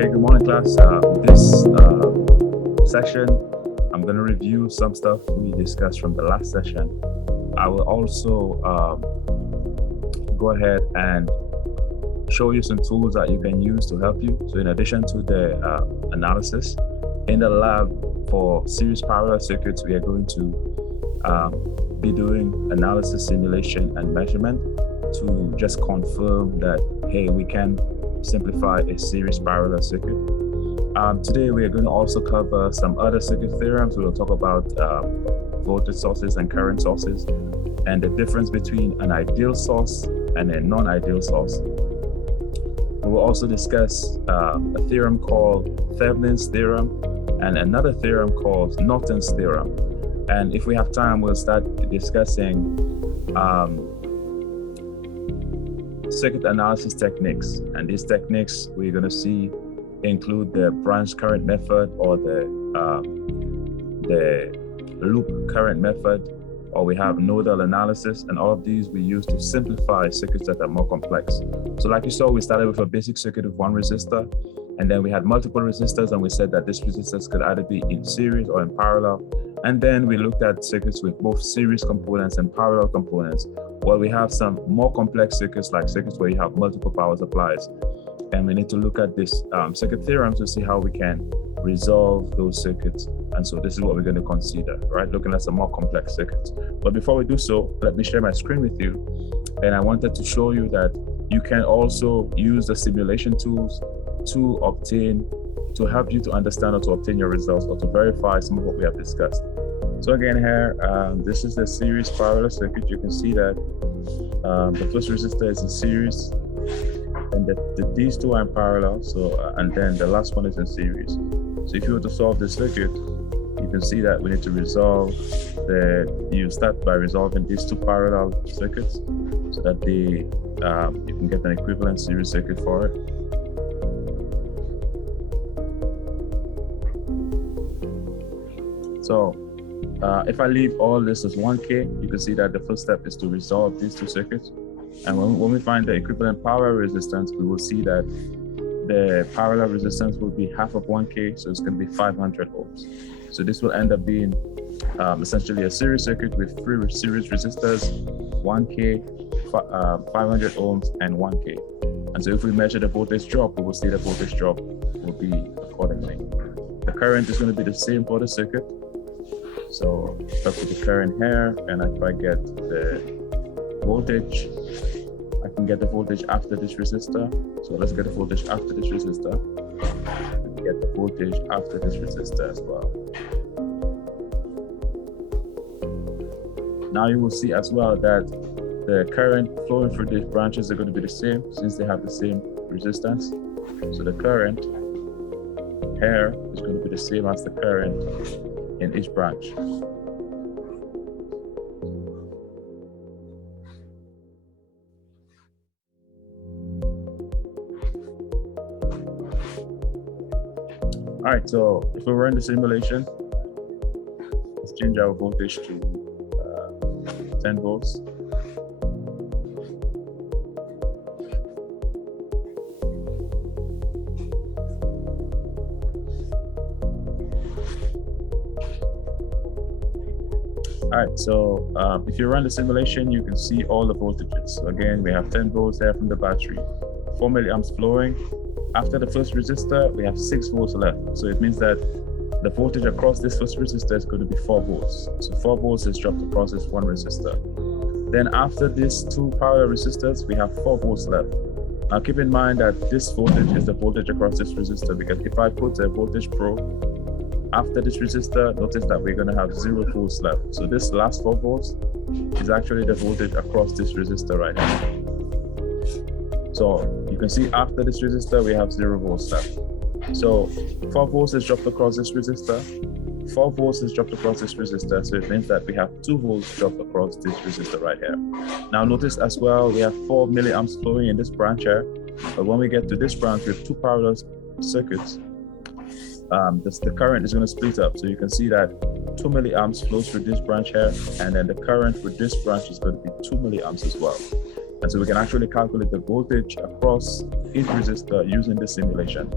Okay, good morning, class. This session, I'm going to review some stuff we discussed from the last session. I will also go ahead and show you some tools that you can use to help you. So in addition to the analysis, in the lab for series parallel circuits, we are going to be doing analysis, simulation, and measurement to just confirm that, hey, we can simplify a series parallel circuit. Today, we are going to also cover some other circuit theorems. We will talk about voltage sources and current sources and the difference between an ideal source and a non-ideal source. We will also discuss a theorem called Thevenin's theorem and another theorem called Norton's theorem. And if we have time, we'll start discussing circuit analysis techniques. And these techniques we're going to see include the branch current method or the loop current method, or we have nodal analysis, and all of these we use to simplify circuits that are more complex. So like you saw, we started with a basic circuit of one resistor, and then we had multiple resistors, and we said that these resistors could either be in series or in parallel. And then we looked at circuits with both series components and parallel components. Well, we have some more complex circuits, like circuits where you have multiple power supplies. And we need to look at this circuit theorem to see how we can resolve those circuits. And so this is what we're going to consider, right? Looking at some more complex circuits. But before we do so, let me share my screen with you. And I wanted to show you that you can also use the simulation tools to help you to understand or to obtain your results or to verify some of what we have discussed. So again here, this is the series parallel circuit. You can see that the first resistor is in series, and these two are in parallel. So and then the last one is in series. So if you were to solve this circuit, you can see that we need to resolve you start by resolving these two parallel circuits so that you can get an equivalent series circuit for it. So if I leave all this as 1K, you can see that the first step is to resolve these two circuits. And when we find the equivalent power resistance, we will see that the parallel resistance will be half of 1K, so it's going to be 500 ohms. So this will end up being essentially a series circuit with three series resistors, 1K, 500 ohms, and 1K. And so if we measure the voltage drop, we will see the voltage drop will be accordingly. The current is going to be the same for the circuit. So I put the current here, and if I get the voltage, I can get the voltage after this resistor. So let's get the voltage after this resistor. Get the voltage after this resistor as well. Now you will see as well that the current flowing through these branches are going to be the same since they have the same resistance. So the current here is going to be the same as the current in each branch. All right, so if we run the simulation, let's change our voltage to 10 volts. All right, so if you run the simulation, you can see all the voltages. So again, we have 10 volts there from the battery, 4 milliamps flowing. After the first resistor, we have 6 volts left. So it means that the voltage across this first resistor is going to be 4 volts. So 4 volts is dropped across this one resistor. Then after these two parallel resistors, we have 4 volts left. Now keep in mind that this voltage is the voltage across this resistor, because if I put a voltage probe after this resistor, notice that we're going to have 0 volts left. So this last 4 volts is actually the voltage across this resistor right here. So you can see after this resistor, we have 0 volts left. So 4 volts is dropped across this resistor, 4 volts is dropped across this resistor. So it means that we have 2 volts dropped across this resistor right here. Now notice as well, we have 4 milliamps flowing in this branch here. But when we get to this branch with two parallel circuits, the current is going to split up. So you can see that 2 milliamps flows through this branch here, and then the current with this branch is going to be 2 milliamps as well. And so we can actually calculate the voltage across each resistor using this simulation.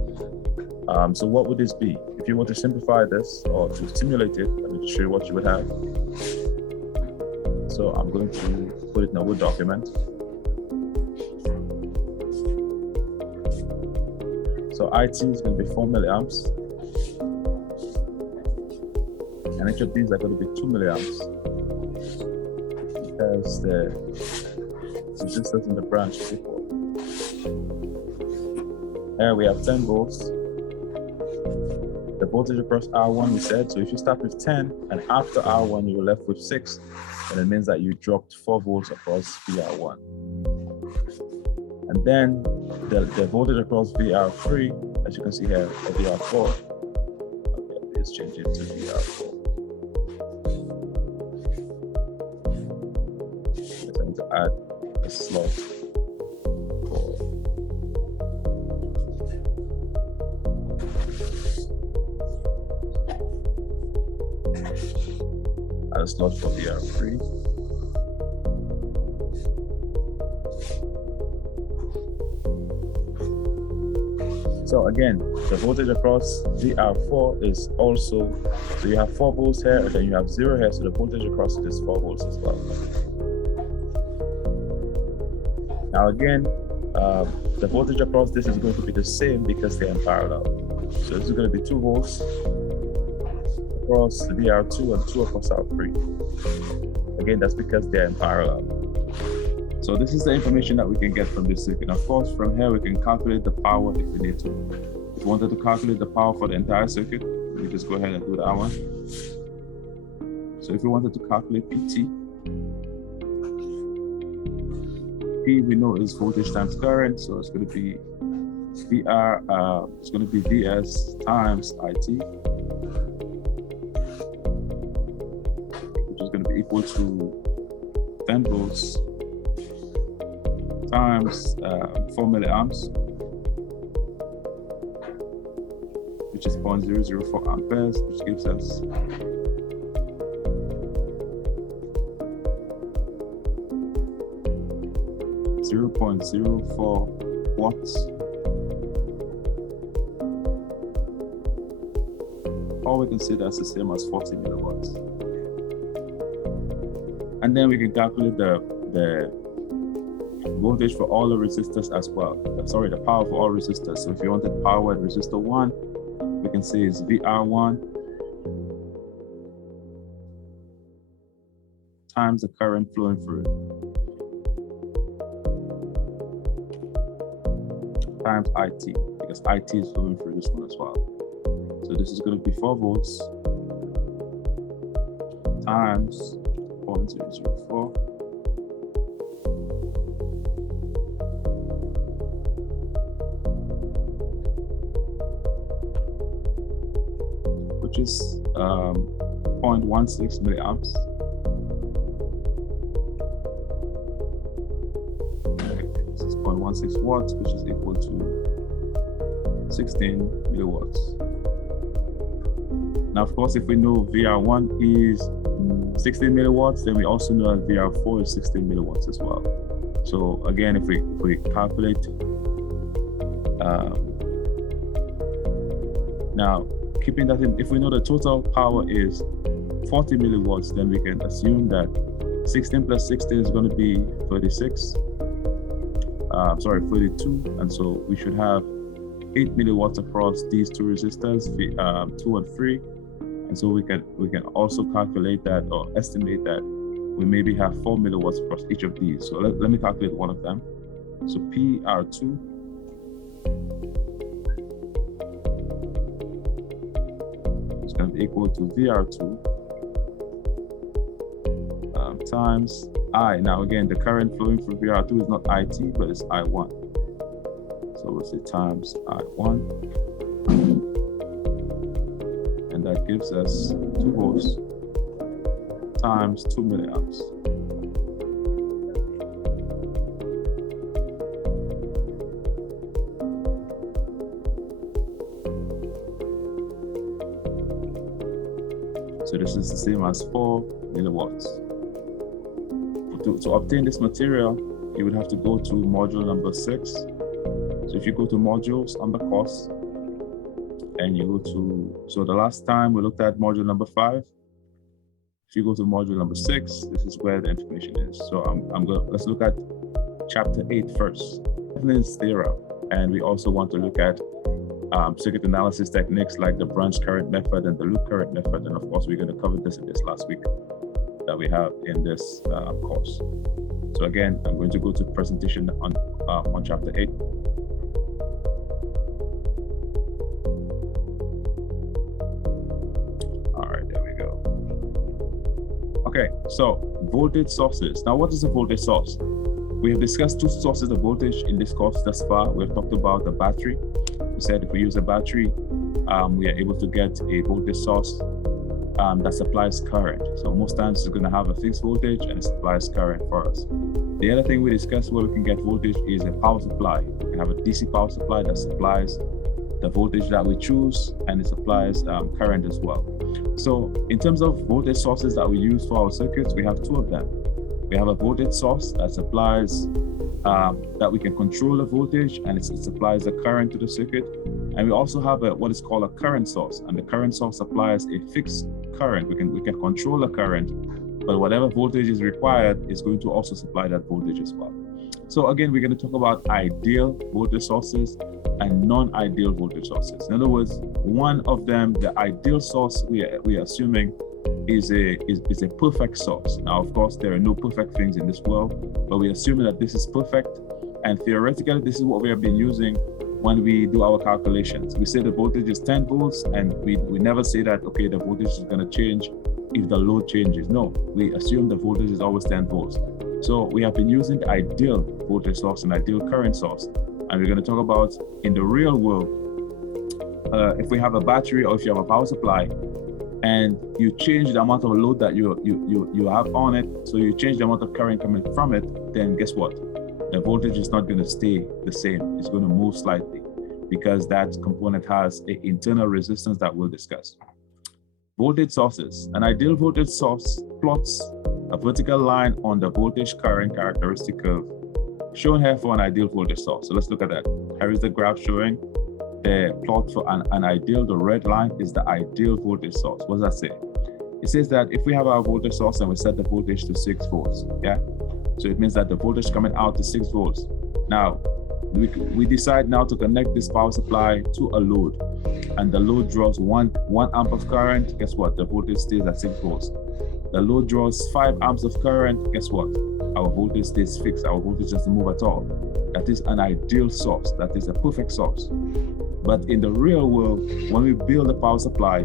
So what would this be? If you want to simplify this or to simulate it, let me show you what you would have. So I'm going to put it in a Word document. So IT is going to be 4 milliamps. And each of these are going to be 2 milliamps. Because the resistance in the branch is equal. Here we have 10 volts. The voltage across R1 we said, so if you start with 10 and after R1 you were left with 6, then it means that you dropped 4 volts across VR1. And then the voltage across VR3, as you can see here, or VR4, okay, let's change it to VR4. I need to add a slot for VR3. So again, the voltage across VR4 is also, so you have 4 volts here and then you have 0 here, so the voltage across it is 4 volts as well. Now again, the voltage across this is going to be the same because they're in parallel. So this is going to be 2 volts across the VR2 and 2 across R3. Again, that's because they're in parallel. So this is the information that we can get from this circuit. Of course, from here we can calculate the power if we need to. If we wanted to calculate the power for the entire circuit, we just go ahead and do that one. So if we wanted to calculate PT, P we know is voltage times current, so it's going to be VR, it's going to be VS times IT, which is going to be equal to 10 volts times 4 milliamps, which is 0.004 amperes, which gives us 0.04 watts. Or we can say that's the same as 40 milliwatts. And then we can calculate the voltage for all the resistors as well. Sorry, the power for all resistors. So if you wanted power at resistor 1, we can say it's VR1 times the current flowing through it times IT, because IT is flowing through this one as well. So this is going to be 4 volts times 0.004 which is 0.16 milliamps. This is 0.16 watts, which is equal to 16 milliwatts. Now, of course, if we know VR1 is 16 milliwatts, then we also know that VR4 is 16 milliwatts as well. So again, if we calculate, now keeping that in, if we know the total power is 40 milliwatts, then we can assume that 16 plus 16 is going to be 36. 32, and so we should have 8 milliwatts across these two resistors, 2 and 3. And so we can also calculate that or estimate that we maybe have 4 milliwatts across each of these. So let me calculate one of them. So PR2 is going to be equal to VR2 times I. Now again, the current flowing through VR2 is not IT, but it's I1. So we'll say times I1. And that gives us 2 volts times 2 milliamps. So this is the same as 4 milliwatts. To obtain this material, you would have to go to module number 6. So if you go to modules under cost, and you go to, so the last time we looked at module number 5. If you go to module number 6, this is where the information is. So let's look at chapter 8 first. Thevenin's theorem, and we also want to look at circuit analysis techniques like the branch current method and the loop current method. And of course, we're going to cover this in this last week that we have in this course. So again, I'm going to go to presentation on chapter 8. All right, there we go. Okay, so voltage sources. Now, what is a voltage source? We have discussed 2 sources of voltage in this course thus far. We've talked about the battery. We said if we use a battery, we are able to get a voltage source that supplies current. So most times it's going to have a fixed voltage and it supplies current for us. The other thing we discussed where we can get voltage is a power supply. We have a DC power supply that supplies the voltage that we choose, and it supplies current as well. So in terms of voltage sources that we use for our circuits, we have 2 of them. We have a voltage source that supplies, that we can control the voltage, and it supplies the current to the circuit. And we also have what is called a current source, and the current source supplies a fixed current. We can control the current, but whatever voltage is required is going to also supply that voltage as well. So again, we're going to talk about ideal voltage sources and non-ideal voltage sources. In other words, one of them, the ideal source, we are assuming is a perfect source. Now, of course, there are no perfect things in this world, but we're assuming that this is perfect. And theoretically, this is what we have been using when we do our calculations. We say the voltage is 10 volts, and we never say that, okay, the voltage is going to change if the load changes. No, we assume the voltage is always 10 volts. So we have been using the ideal voltage source and ideal current source. And we're going to talk about in the real world, if we have a battery or if you have a power supply, and you change the amount of load that you have on it, so you change the amount of current coming from it, then guess what? The voltage is not going to stay the same. It's going to move slightly because that component has an internal resistance that we'll discuss. Voltage sources. An ideal voltage source plots a vertical line on the voltage current characteristic curve, shown here for an ideal voltage source. So let's look at that. Here is the graph showing the plot for an ideal. The red line is the ideal voltage source. What does that say? It says that if we have our voltage source and we set the voltage to 6 volts, yeah? So it means that the voltage coming out to 6 volts. Now, we decide now to connect this power supply to a load, and the load draws 1 amp of current. Guess what? The voltage stays at 6 volts. The load draws 5 amps of current. Guess what? Our voltage stays fixed. Our voltage doesn't move at all. That is an ideal source. That is a perfect source. But in the real world, when we build a power supply,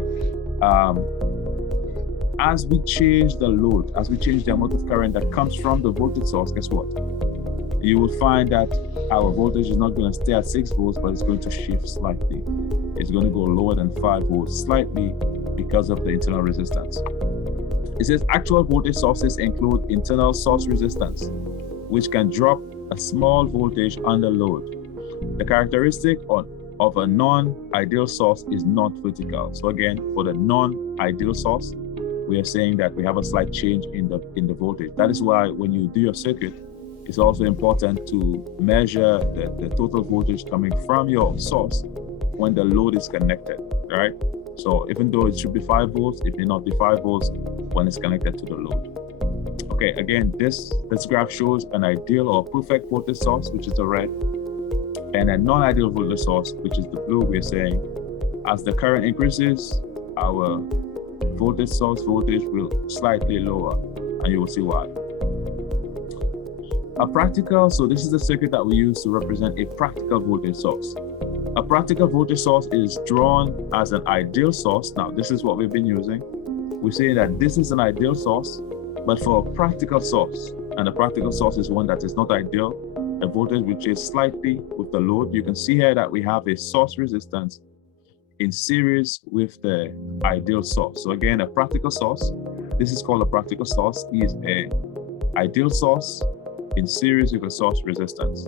as we change the load, as we change the amount of current that comes from the voltage source, guess what? You will find that our voltage is not going to stay at 6 volts, but it's going to shift slightly. It's going to go lower than 5 volts slightly because of the internal resistance. It says actual voltage sources include internal source resistance, which can drop a small voltage under load. The characteristic of a non-ideal source is not vertical. So again, for the non-ideal source, we are saying that we have a slight change in the voltage. That is why when you do your circuit, it's also important to measure the total voltage coming from your source when the load is connected, right? So even though it should be 5 volts, it may not be 5 volts when it's connected to the load. Okay, again, this graph shows an ideal or perfect voltage source, which is the red, and a non-ideal voltage source, which is the blue. We're saying as the current increases, our voltage source voltage will slightly lower, and you will see why. So this is the circuit that we use to represent a practical voltage source. A practical voltage source is drawn as an ideal source. Now, this is what we've been using. We say that this is an ideal source, but for a practical source, and a practical source is one that is not ideal, the voltage will change slightly with the load. You can see here that we have a source resistance in series with the ideal source. So again, a practical source, this is called a practical source, is an ideal source in series with a source resistance.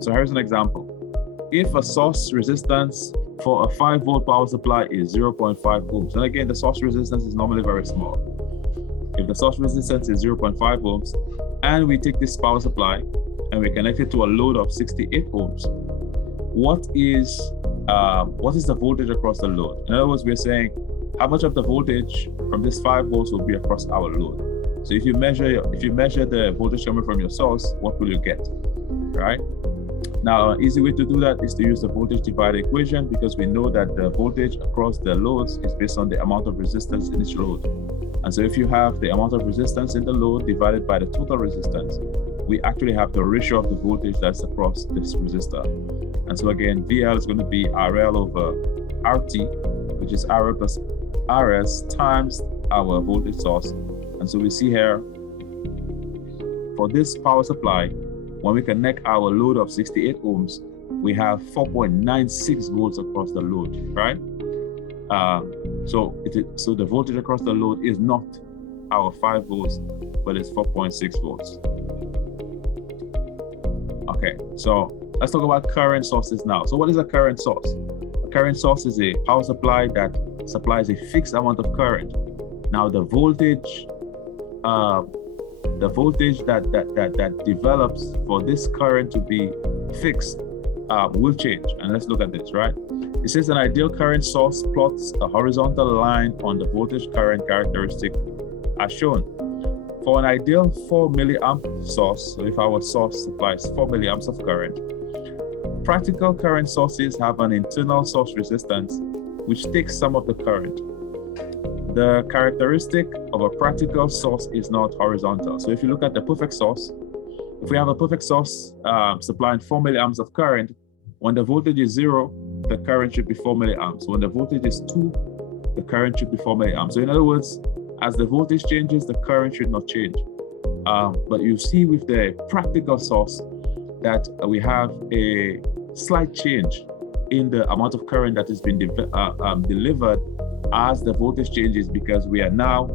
So here's an example. If a source resistance for a 5 volt power supply is 0.5 ohms, and again, the source resistance is normally very small. If the source resistance is 0.5 ohms, and we take this power supply and we connect it to a load of 68 ohms, what is what is the voltage across the load? In other words, we're saying how much of the voltage from this 5 volts will be across our load. So if you measure the voltage coming from your source, what will you get, right? Now, an easy way to do that is to use the voltage divider equation, because we know that the voltage across the loads is based on the amount of resistance in each load. And so if you have the amount of resistance in the load divided by the total resistance, we actually have the ratio of the voltage that's across this resistor. And so again, VL is going to be RL over RT, which is RL plus RS times our voltage source. And so we see here, for this power supply, when we connect our load of 68 ohms, we have 4.96 volts across the load, right? So the voltage across the load is not our 5 volts, but it's 4.6 volts. Okay, so let's talk about current sources now. So what is a current source? A current source is a power supply that supplies a fixed amount of current. Now the voltage that develops for this current to be fixed will change. And let's look at this, right? It says an ideal current source plots a horizontal line on the voltage current characteristic as shown. For an ideal 4 milliamp source, so if our source supplies 4 milliamps of current, practical current sources have an internal source resistance which takes some of the current. The characteristic of a practical source is not horizontal. So if you look at the perfect source, if we have a perfect source supplying 4 milliamps of current, when the voltage is 0, the current should be 4 milliamps. When the voltage is 2, the current should be 4 milliamps. So in other words, as the voltage changes, the current should not change. But you see with the practical source that we have a slight change in the amount of current that is being delivered as the voltage changes, because we are now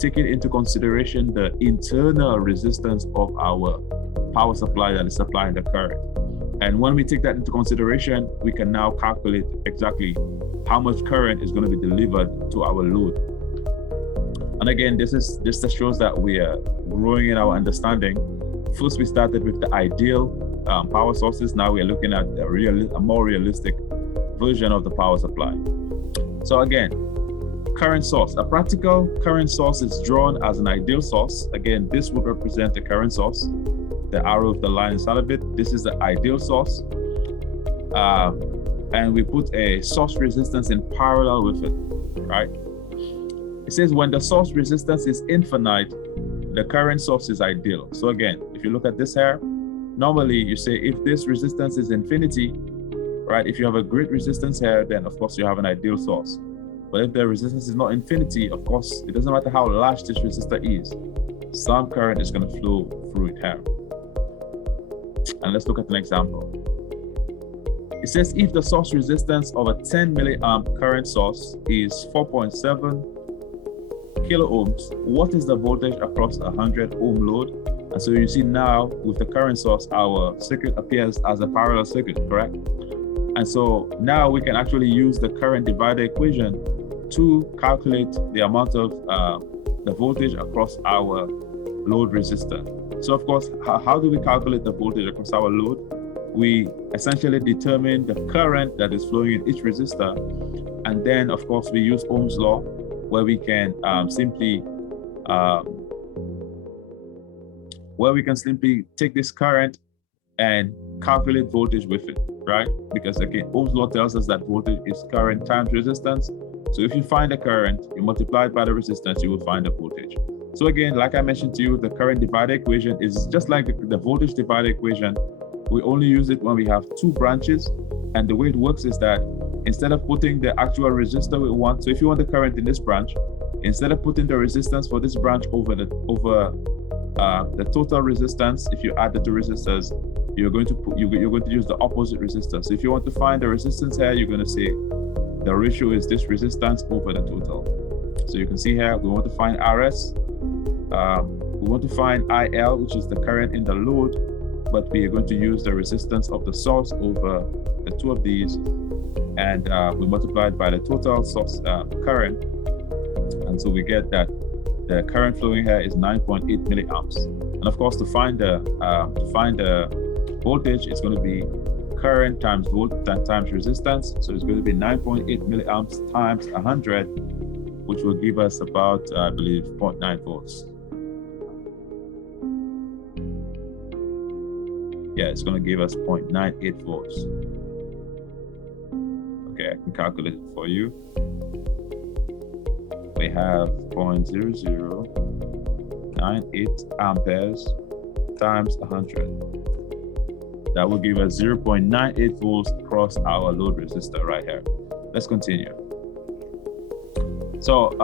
taking into consideration the internal resistance of our power supply that is supplying the current. And when we take that into consideration, we can now calculate exactly how much current is going to be delivered to our load. And again, this just shows that we are growing in our understanding. First, we started with the ideal power sources. Now we are looking at a more realistic version of the power supply. So again, current source. A practical current source is drawn as an ideal source. Again, this would represent the current source. The arrow of the line inside of it, this is the ideal source. And we put a source resistance in parallel with it, right? It says when the source resistance is infinite, the current source is ideal. So again, if you look at this here, normally you say if this resistance is infinity, right? If you have a great resistance here, then of course you have an ideal source. But if the resistance is not infinity, of course, it doesn't matter how large this resistor is, some current is going to flow through it here. And let's look at an example. It says if the source resistance of a 10 milliamp current source is 4.7 kilo ohms, what is the voltage across a 100 ohm load? And so you see now with the current source, our circuit appears as a parallel circuit, correct? And so now we can actually use the current divider equation to calculate the amount of the voltage across our load resistor. So of course, how do we calculate the voltage across our load? We essentially determine the current that is flowing in each resistor. And then of course, we use Ohm's law, where we can simply take this current and calculate voltage with it, right? Because again, Ohm's law tells us that voltage is current times resistance. So if you find the current, you multiply it by the resistance, you will find the voltage. So again, like I mentioned to you, the current divider equation is just like the voltage divider equation. We only use it when we have two branches. And the way it works is that instead of putting the actual resistor we want, so if you want the current in this branch, instead of putting the resistance for this branch over the total resistance, if you add the two resistors, you're going to use the opposite resistance. So if you want to find the resistance here, you're going to say the ratio is this resistance over the total. So you can see here, we want to find RS. We want to find IL, which is the current in the load, but we are going to use the resistance of the source over the two of these, and we multiply it by the total source current. And so we get that the current flowing here is 9.8 milliamps. And of course, to find the voltage, it's going to be current times volt times resistance. So it's going to be 9.8 milliamps times 100, which will give us about, I believe, 0.9 volts. Yeah, it's going to give us 0.98 volts. Okay, I can calculate it for you. We have 0.0098 amperes times 100. That will give us 0.98 volts across our load resistor right here. Let's continue. So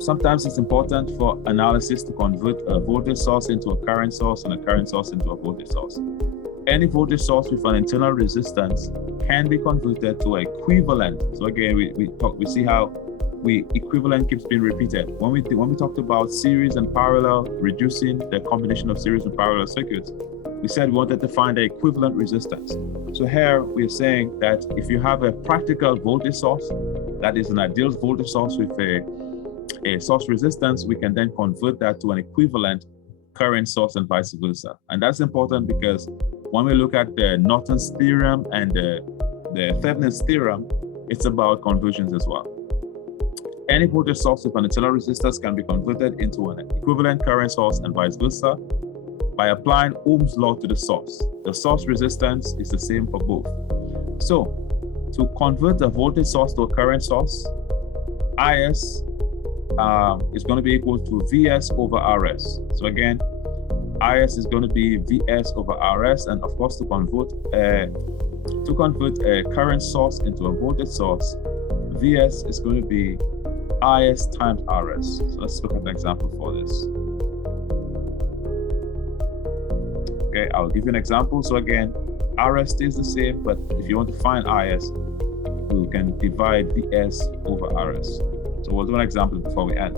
sometimes it's important for analysis to convert a voltage source into a current source and a current source into a voltage source. Any voltage source with an internal resistance can be converted to equivalent. So again, we see how equivalent keeps being repeated. When we talked about series and parallel, reducing the combination of series and parallel circuits, we said we wanted to find the equivalent resistance. So here we're saying that if you have a practical voltage source, that is an ideal voltage source with a source resistance, we can then convert that to an equivalent current source and vice versa. And that's important because when we look at the Norton's theorem and the Thevenin's theorem, it's about conversions as well. Any voltage source with an internal resistance can be converted into an equivalent current source and vice versa by applying Ohm's law to the source. The source resistance is the same for both. So to convert a voltage source to a current source, IS is going to be equal to VS over RS. So again, IS is going to be VS over RS, and of course to convert a current source into a voltage source, VS is going to be IS times RS. So let's look at an example for this. Okay, I'll give you an example. So again, RS stays the same, but if you want to find IS, we can divide VS over RS. So we'll do an example before we end.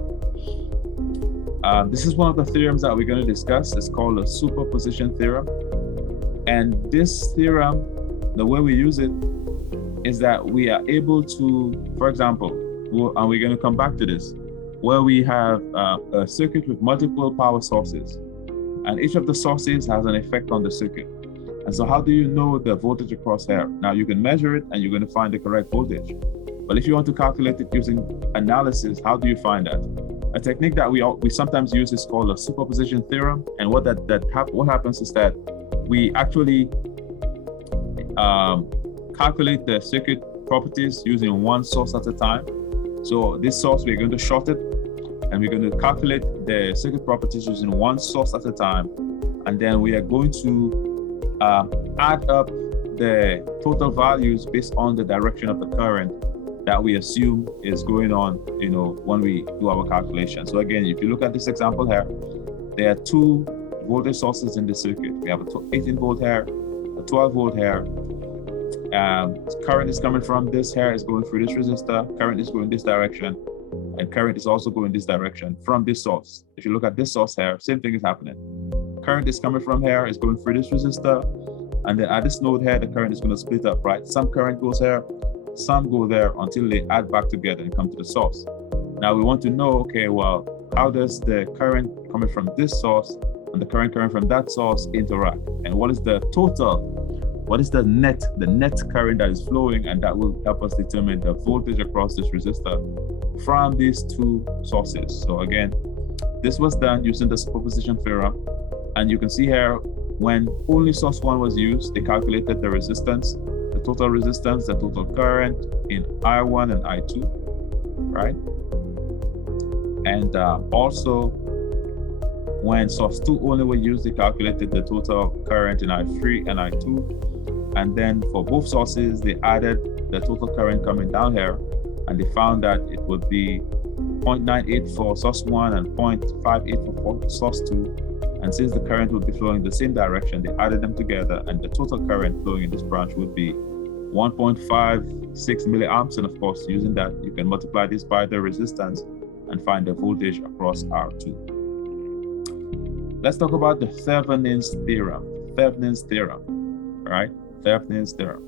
This is one of the theorems that we're going to discuss. It's called the superposition theorem. And this theorem, the way we use it is that we are able to, for example, and we're going to come back to this, where we have a circuit with multiple power sources, and each of the sources has an effect on the circuit. And so how do you know the voltage across here? Now you can measure it and you're going to find the correct voltage. But if you want to calculate it using analysis, how do you find that? A technique that we sometimes use is called a superposition theorem. And what happens is that we actually calculate the circuit properties using one source at a time. So this source, we're going to short it, and we're going to calculate the circuit properties using one source at a time. And then we are going to add up the total values based on the direction of the current that we assume is going on, when we do our calculation. So again, if you look at this example here, there are two voltage sources in the circuit. We have a 18 volt here, a 12 volt here. Current is coming from this here, is going through this resistor. Current is going this direction, and current is also going this direction from this source. If you look at this source here, same thing is happening. Current is coming from here, is going through this resistor, and then at this node here, the current is going to split up, right? Some current goes here, some go there until they add back together and come to the source. Now we want to know, okay, well, how does the current coming from this source and the current coming from that source interact? And what is the total? What is the net current that is flowing? And that will help us determine the voltage across this resistor from these two sources. So again, this was done using the superposition theorem. And you can see here, when only source one was used, they calculated the resistance, the total resistance, the total current in I1 and I2, right? And also, when source 2 only were used, they calculated the total current in I3 and I2. And then for both sources, they added the total current coming down here, and they found that it would be 0.98 for source 1 and 0.58 for source 2. And since the current would be flowing in the same direction, they added them together, and the total current flowing in this branch would be 1.56 milliamps. And of course, using that, you can multiply this by the resistance and find the voltage across R2. Let's talk about the Thevenin's theorem. Thevenin's theorem, all right? Thevenin's theorem.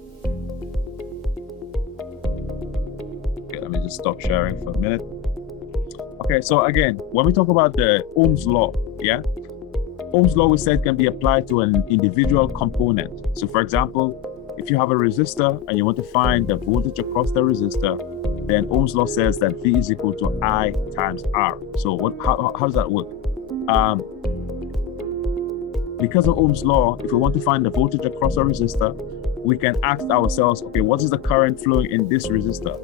Okay, let me just stop sharing for a minute. Okay, so again, when we talk about the Ohm's law, yeah? Ohm's law, we said, can be applied to an individual component. So for example, if you have a resistor and you want to find the voltage across the resistor, then Ohm's law says that V is equal to I times R. So how does that work? Because of Ohm's law, if we want to find the voltage across a resistor, we can ask ourselves, okay, what is the current flowing in this resistor?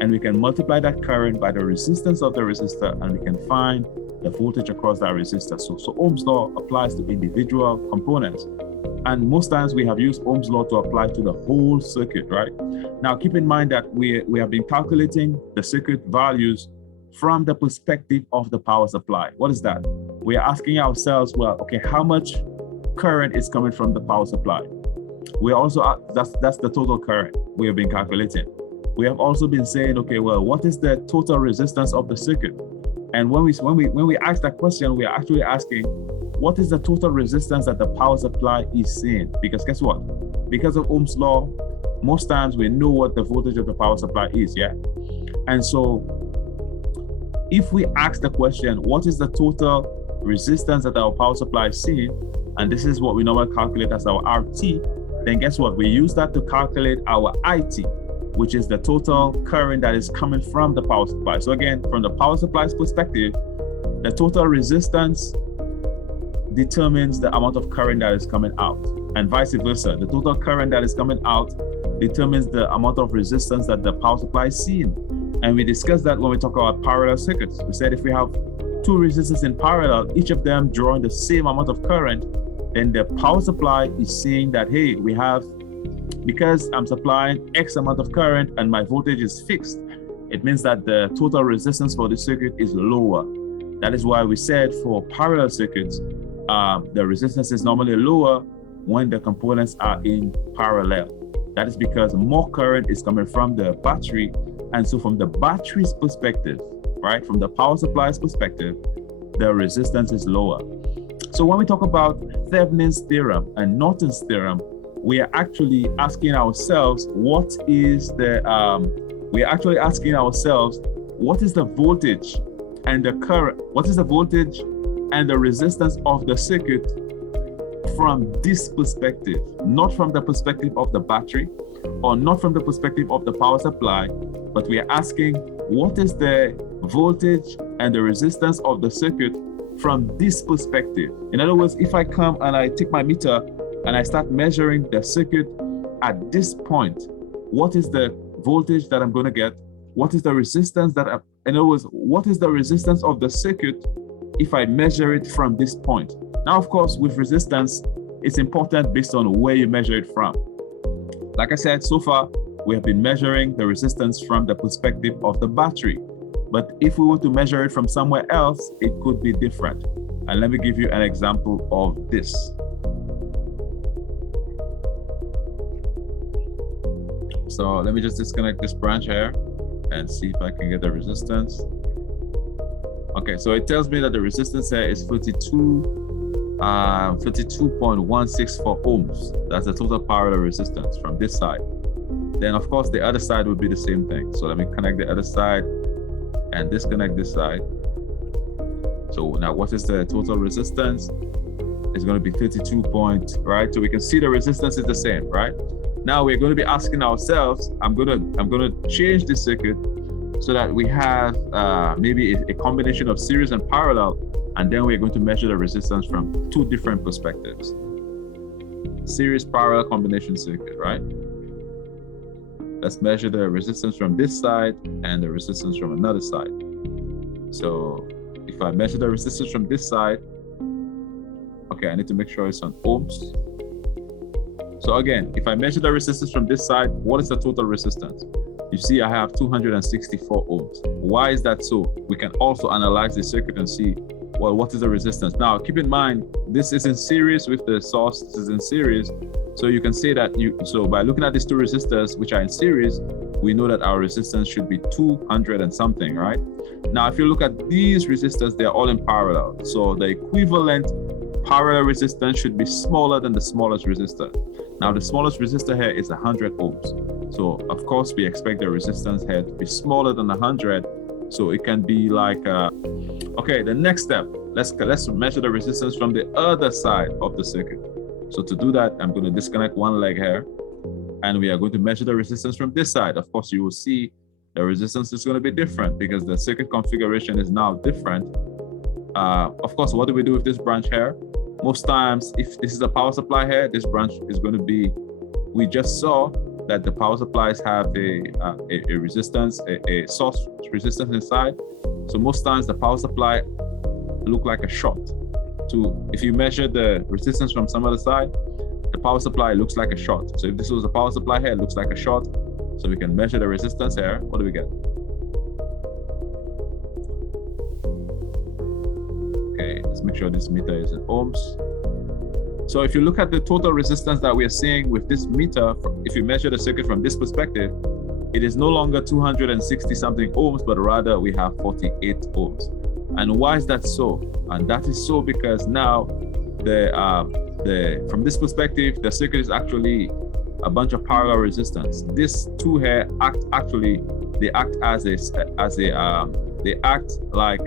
And we can multiply that current by the resistance of the resistor, and we can find the voltage across that resistor. So Ohm's law applies to individual components. And most times we have used Ohm's law to apply to the whole circuit, right? Now, keep in mind that we have been calculating the circuit values from the perspective of the power supply. What is that? We are asking ourselves, well, okay, how much current is coming from the power supply? We also, that's the total current we have been calculating. We have also been saying, okay, well, what is the total resistance of the circuit? And when we ask that question, we are actually asking, what is the total resistance that the power supply is seeing? Because guess what? Because of Ohm's law, most times we know what the voltage of the power supply is, yeah? And so if we ask the question, what is the total resistance that our power supply is seeing? And this is what we normally calculate as our RT, then guess what? We use that to calculate our IT, which is the total current that is coming from the power supply. So again, from the power supply's perspective, the total resistance determines the amount of current that is coming out, and vice versa. The total current that is coming out determines the amount of resistance that the power supply is seeing. And we discussed that when we talk about parallel circuits. We said if we have two resistors in parallel, each of them drawing the same amount of current, then the power supply is saying that, hey, we have, because I'm supplying X amount of current and my voltage is fixed, it means that the total resistance for the circuit is lower. That is why we said for parallel circuits, the resistance is normally lower when the components are in parallel. That is because more current is coming from the battery. And so from the battery's perspective, right, from the power supply's perspective, the resistance is lower. So when we talk about Thevenin's theorem and Norton's theorem, we are actually asking ourselves, what is the voltage and the current, what is the voltage and the resistance of the circuit from this perspective, not from the perspective of the battery or not from the perspective of the power supply, but we are asking, what is the voltage and the resistance of the circuit from this perspective? In other words, if I come and I take my meter and I start measuring the circuit at this point, what is the voltage that I'm going to get? What is the resistance that in other words, what is the resistance of the circuit if I measure it from this point? Now, of course, with resistance, it's important based on where you measure it from. Like I said, so far, we have been measuring the resistance from the perspective of the battery. But if we were to measure it from somewhere else, it could be different. And let me give you an example of this. So let me just disconnect this branch here and see if I can get the resistance. Okay, so it tells me that the resistance here is 32.164 ohms. That's the total parallel resistance from this side. Then of course the other side would be the same thing. So let me connect the other side and disconnect this side. So now what is the total resistance? It's going to be 32 point, right? So we can see the resistance is the same, right? Now we're going to be asking ourselves, I'm going to change this circuit so that we have maybe a combination of series and parallel, and then we're going to measure the resistance from two different perspectives. Series parallel combination circuit, right? Let's measure the resistance from this side and the resistance from another side. So if I measure the resistance from this side, okay, I need to make sure it's on ohms. So again, if I measure the resistance from this side, what is the total resistance? You see, I have 264 ohms. Why is that so? We can also analyze the circuit and see, well, what is the resistance? Now, keep in mind, this is in series with the source. This is in series. So you can say that so by looking at these two resistors, which are in series, we know that our resistance should be 200 and something, right? Now, if you look at these resistors, they're all in parallel. So the equivalent parallel resistance should be smaller than the smallest resistor. Now, the smallest resistor here is 100 ohms. So of course, we expect the resistance here to be smaller than 100. So it can be like, okay, the next step, let's measure the resistance from the other side of the circuit. So to do that, I'm going to disconnect one leg here. and we are going to measure the resistance from this side. Of course, you will see the resistance is going to be different because the circuit configuration is now different. Of course, what do we do with this branch here? Most times, if this is a power supply here, this branch is going to be, we just saw that the power supplies have a resistance, a source resistance inside. So most times the power supply look like a short. So if you measure the resistance from some other side, the power supply looks like a short. So if this was a power supply here, it looks like a short. So we can measure the resistance here. What do we get? Okay, let's make sure this meter is in ohms. So if you look at the total resistance that we are seeing with this meter, if you measure the circuit from this perspective, it is no longer 260 something ohms, but rather we have 48 ohms. And why is that so? And that is so because now from this perspective, the circuit is actually a bunch of parallel resistance. This two here they act like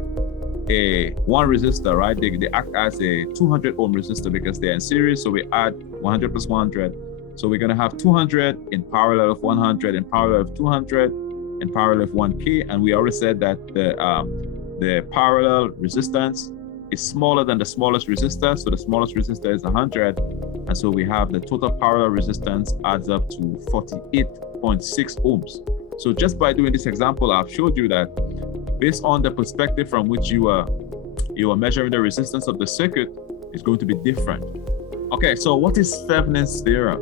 a one resistor, right? They act as a 200 ohm resistor because they're in series. So we add 100 plus 100. So we're gonna have 200 in parallel of 100, in parallel of 200, in parallel of 1K. And we already said that the parallel resistance is smaller than the smallest resistor. So the smallest resistor is 100. And so we have the total parallel resistance adds up to 48.6 ohms. So just by doing this example, I've showed you that based on the perspective from which you are measuring the resistance of the circuit, is going to be different. Okay, so what is Thevenin's theorem?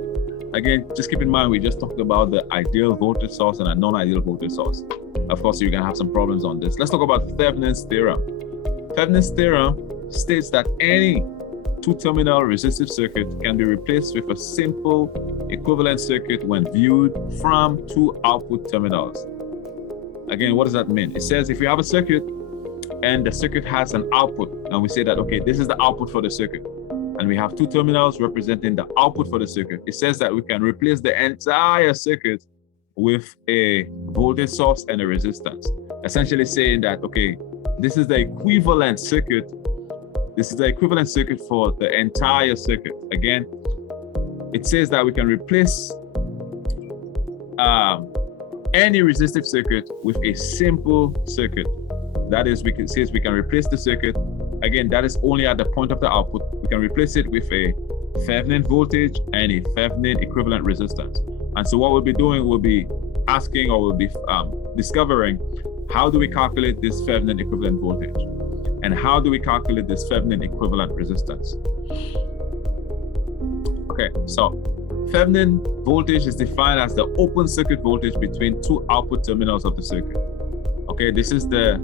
Again, just keep in mind, we just talked about the ideal voltage source and a non-ideal voltage source. Of course, you're gonna have some problems on this. Let's talk about Thevenin's theorem. Thevenin's theorem states that any two-terminal resistive circuit can be replaced with a simple equivalent circuit when viewed from two output terminals. Again, what does that mean? It says if you have a circuit and the circuit has an output, and we say that, okay, this is the output for the circuit, and we have two terminals representing the output for the circuit, it says that we can replace the entire circuit with a voltage source and a resistance. Essentially saying that, okay, this is the equivalent circuit. This is the equivalent circuit for the entire circuit. Again, it says that we can replace any resistive circuit with a simple circuit. That is, says we can replace the circuit. Again, that is only at the point of the output. We can replace it with a Thevenin voltage and a Thevenin equivalent resistance. And so what we'll be doing, we'll be asking, or we'll be discovering, how do we calculate this Thevenin equivalent voltage? And how do we calculate this Thevenin equivalent resistance? Okay, so Thevenin voltage is defined as the open circuit voltage between two output terminals of the circuit. Okay, this is the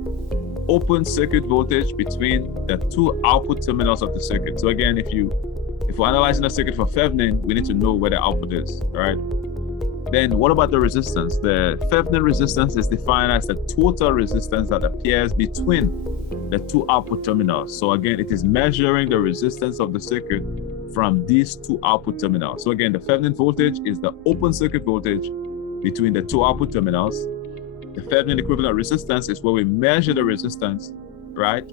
open circuit voltage between the two output terminals of the circuit. So again, if we're analyzing a circuit for Thevenin, we need to know where the output is, all right? Then what about the resistance? The Thevenin resistance is defined as the total resistance that appears between the two output terminals. So again, it is measuring the resistance of the circuit from these two output terminals. So again, the Thevenin voltage is the open circuit voltage between the two output terminals. The Thevenin equivalent resistance is where we measure the resistance, right,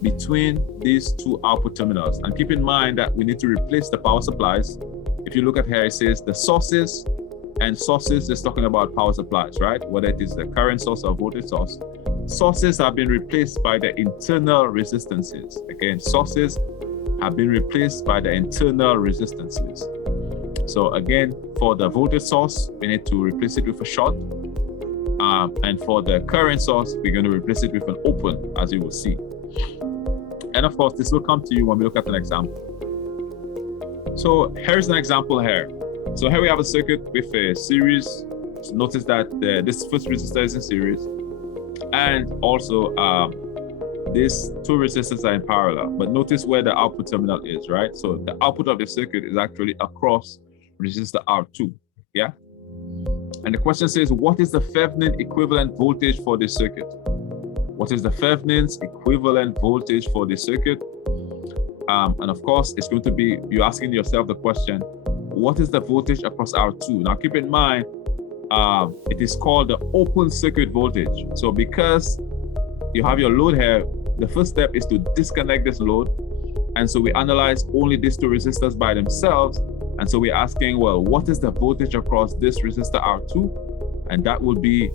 between these two output terminals. And keep in mind that we need to replace the power supplies. If you look at here, it says the sources, and sources is talking about power supplies, right? Whether it is the current source or voltage source. Sources have been replaced by the internal resistances. Again, sources have been replaced by the internal resistances. So again, for the voltage source, we need to replace it with a short. And for the current source, we're going to replace it with an open, as you will see. And of course, this will come to you when we look at an example. So here's an example here. So here we have a circuit with a series. So notice that this first resistor is in series. And also these two resistors are in parallel. But notice where the output terminal is, right? So the output of the circuit is actually across resistor R2, yeah? And the question says, what is the Thevenin equivalent voltage for this circuit? What is the Thevenin's equivalent voltage for this circuit? And of course, it's going to be, you're asking yourself the question, what is the voltage across R2? Now keep in mind, it is called the open circuit voltage. So because you have your load here, the first step is to disconnect this load. And so we analyze only these two resistors by themselves. And so we're asking, well, what is the voltage across this resistor R2? And that would be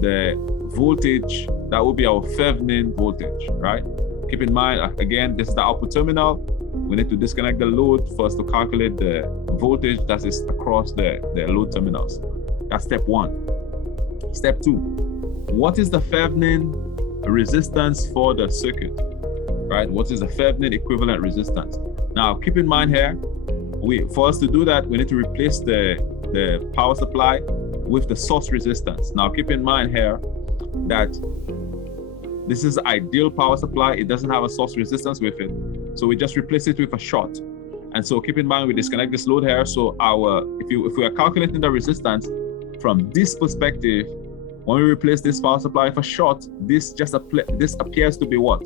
the voltage, that would be our Thevenin voltage, right? Keep in mind, again, this is the output terminal. We need to disconnect the load for us to calculate the voltage that is across the load terminals. That's step one. Step two, what is the Thevenin resistance for the circuit, right? What is the Thevenin equivalent resistance? Now, keep in mind here, for us to do that, we need to replace the power supply with the source resistance. Now, keep in mind here that this is an ideal power supply. It doesn't have a source resistance with it. So we just replace it with a short. And so keep in mind, we disconnect this load here. So if we are calculating the resistance from this perspective, when we replace this power supply with a short, this appears to be what?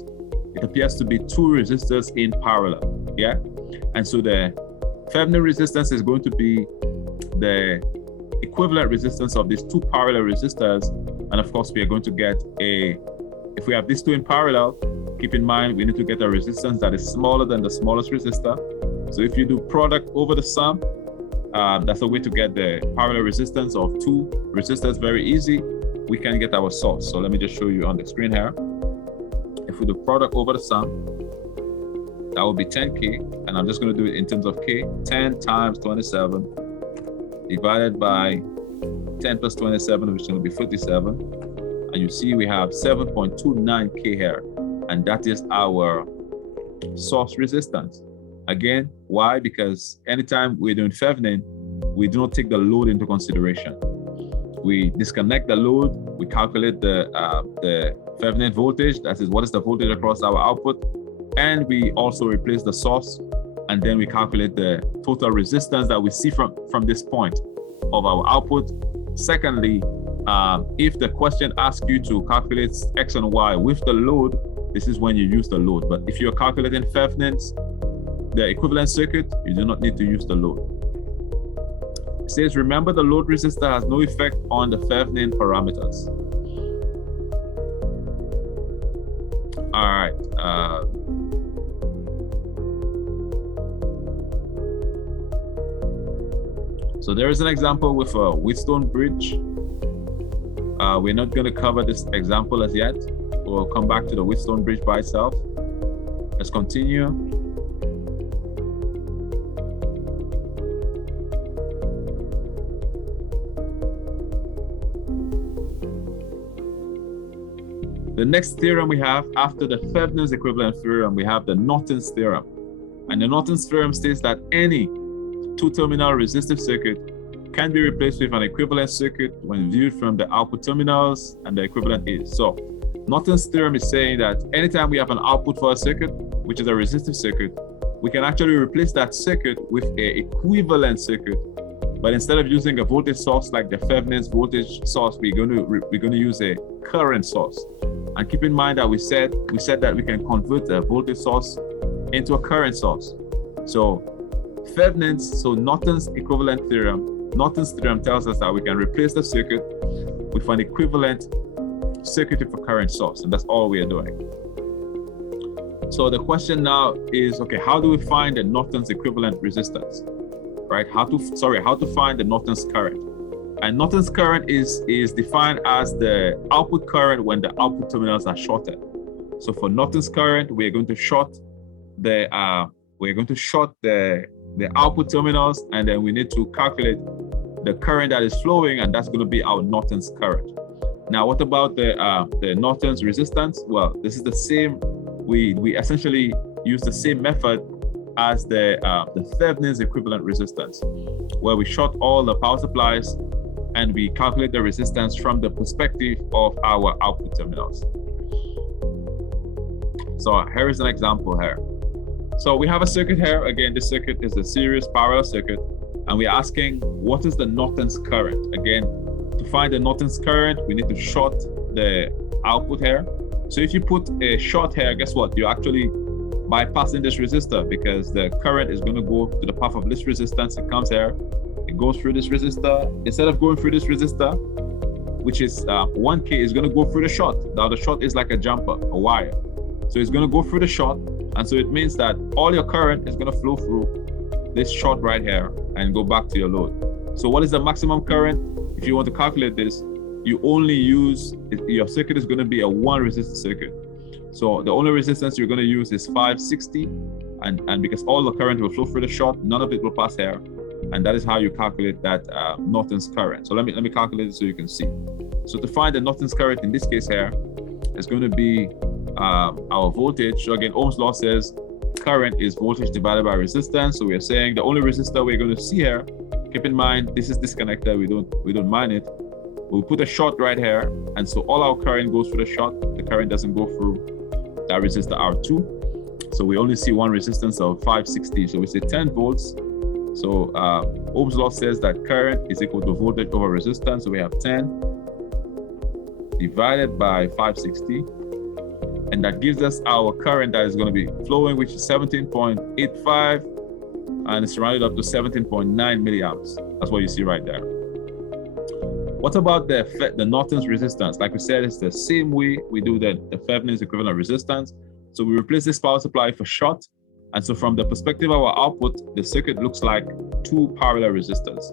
It appears to be two resistors in parallel, yeah? And so the Thevenin resistance is going to be the equivalent resistance of these two parallel resistors. And of course, we are going to get if we have these two in parallel, keep in mind, we need to get a resistance that is smaller than the smallest resistor. So if you do product over the sum, that's a way to get the parallel resistance of two resistors very easy. We can get our source. So let me just show you on the screen here. If we do product over the sum, that will be 10K, and I'm just going to do it in terms of K. 10 times 27 divided by 10 plus 27, which is going to be 57. And you see we have 7.29K here, and that is our source resistance. Again, why? Because anytime we're doing Thevenin, we do not take the load into consideration. We disconnect the load, we calculate the Thevenin voltage, that is what is the voltage across our output, and we also replace the source, and then we calculate the total resistance that we see from this point of our output. Secondly, if the question asks you to calculate X and Y with the load, this is when you use the load. But if you're calculating Thevenin's, the equivalent circuit, you do not need to use the load. It says, remember the load resistor has no effect on the Thevenin parameters. All right. So there is an example with a Wheatstone bridge. We're not going to cover this example as yet. We'll come back to the Wheatstone bridge by itself. Let's continue. The next theorem we have after the Thevenin's equivalent theorem, we have the Norton's theorem. And the Norton's theorem states that any two-terminal resistive circuit can be replaced with an equivalent circuit when viewed from the output terminals, and the equivalent is. So Norton's theorem is saying that anytime we have an output for a circuit, which is a resistive circuit, we can actually replace that circuit with an equivalent circuit. But instead of using a voltage source like the Thevenin's voltage source, we're going to use a current source. And keep in mind that we said that we can convert a voltage source into a current source. So Norton's equivalent theorem, Norton's theorem tells us that we can replace the circuit with an equivalent circuit with a current source, and that's all we are doing. So the question now is, okay, how do we find the Norton's equivalent resistance, right? How to find the Norton's current? And Norton's current is defined as the output current when the output terminals are shorted. So for Norton's current, we are going to short the output terminals, and then we need to calculate the current that is flowing, and that's going to be our Norton's current. Now, what about the Norton's resistance? Well, this is the same. We essentially use the same method as the Thevenin's equivalent resistance, where we short all the power supplies and we calculate the resistance from the perspective of our output terminals. So here is an example here. So we have a circuit here. Again, this circuit is a series parallel circuit, and we're asking, what is the Norton's current? Again, to find the Norton's current, we need to short the output here. So if you put a short here, guess what? You're actually bypassing this resistor, because the current is going to go to the path of this resistance. It comes here, it goes through this resistor. Instead of going through this resistor, which is 1K, is going to go through the short. Now the short is like a jumper, a wire. So it's going to go through the short, and so it means that all your current is going to flow through this short right here and go back to your load. So what is the maximum current? If you want to calculate this, you only use, your circuit is going to be a one resistor circuit. So the only resistance you're going to use is 560, and because all the current will flow through the short, none of it will pass here, and that is how you calculate that Norton's current. So let me calculate it so you can see. So to find the Norton's current in this case here, is going to be our voltage. So again, Ohm's law says current is voltage divided by resistance. So we are saying the only resistor we're going to see here, keep in mind this is disconnected, we don't mind it. We'll put a short right here, and so all our current goes through the short. The current doesn't go through that resistor R2. So we only see one resistance of 560. So we say 10 volts. So Ohm's law says that current is equal to voltage over resistance. So we have 10 divided by 560. And that gives us our current that is going to be flowing, which is 17.85, and it's rounded up to 17.9 milliamps. That's what you see right there. What about the Norton's resistance? Like we said, it's the same way we do the Thevenin's equivalent resistance. So we replace this power supply for short. And so from the perspective of our output, the circuit looks like two parallel resistors,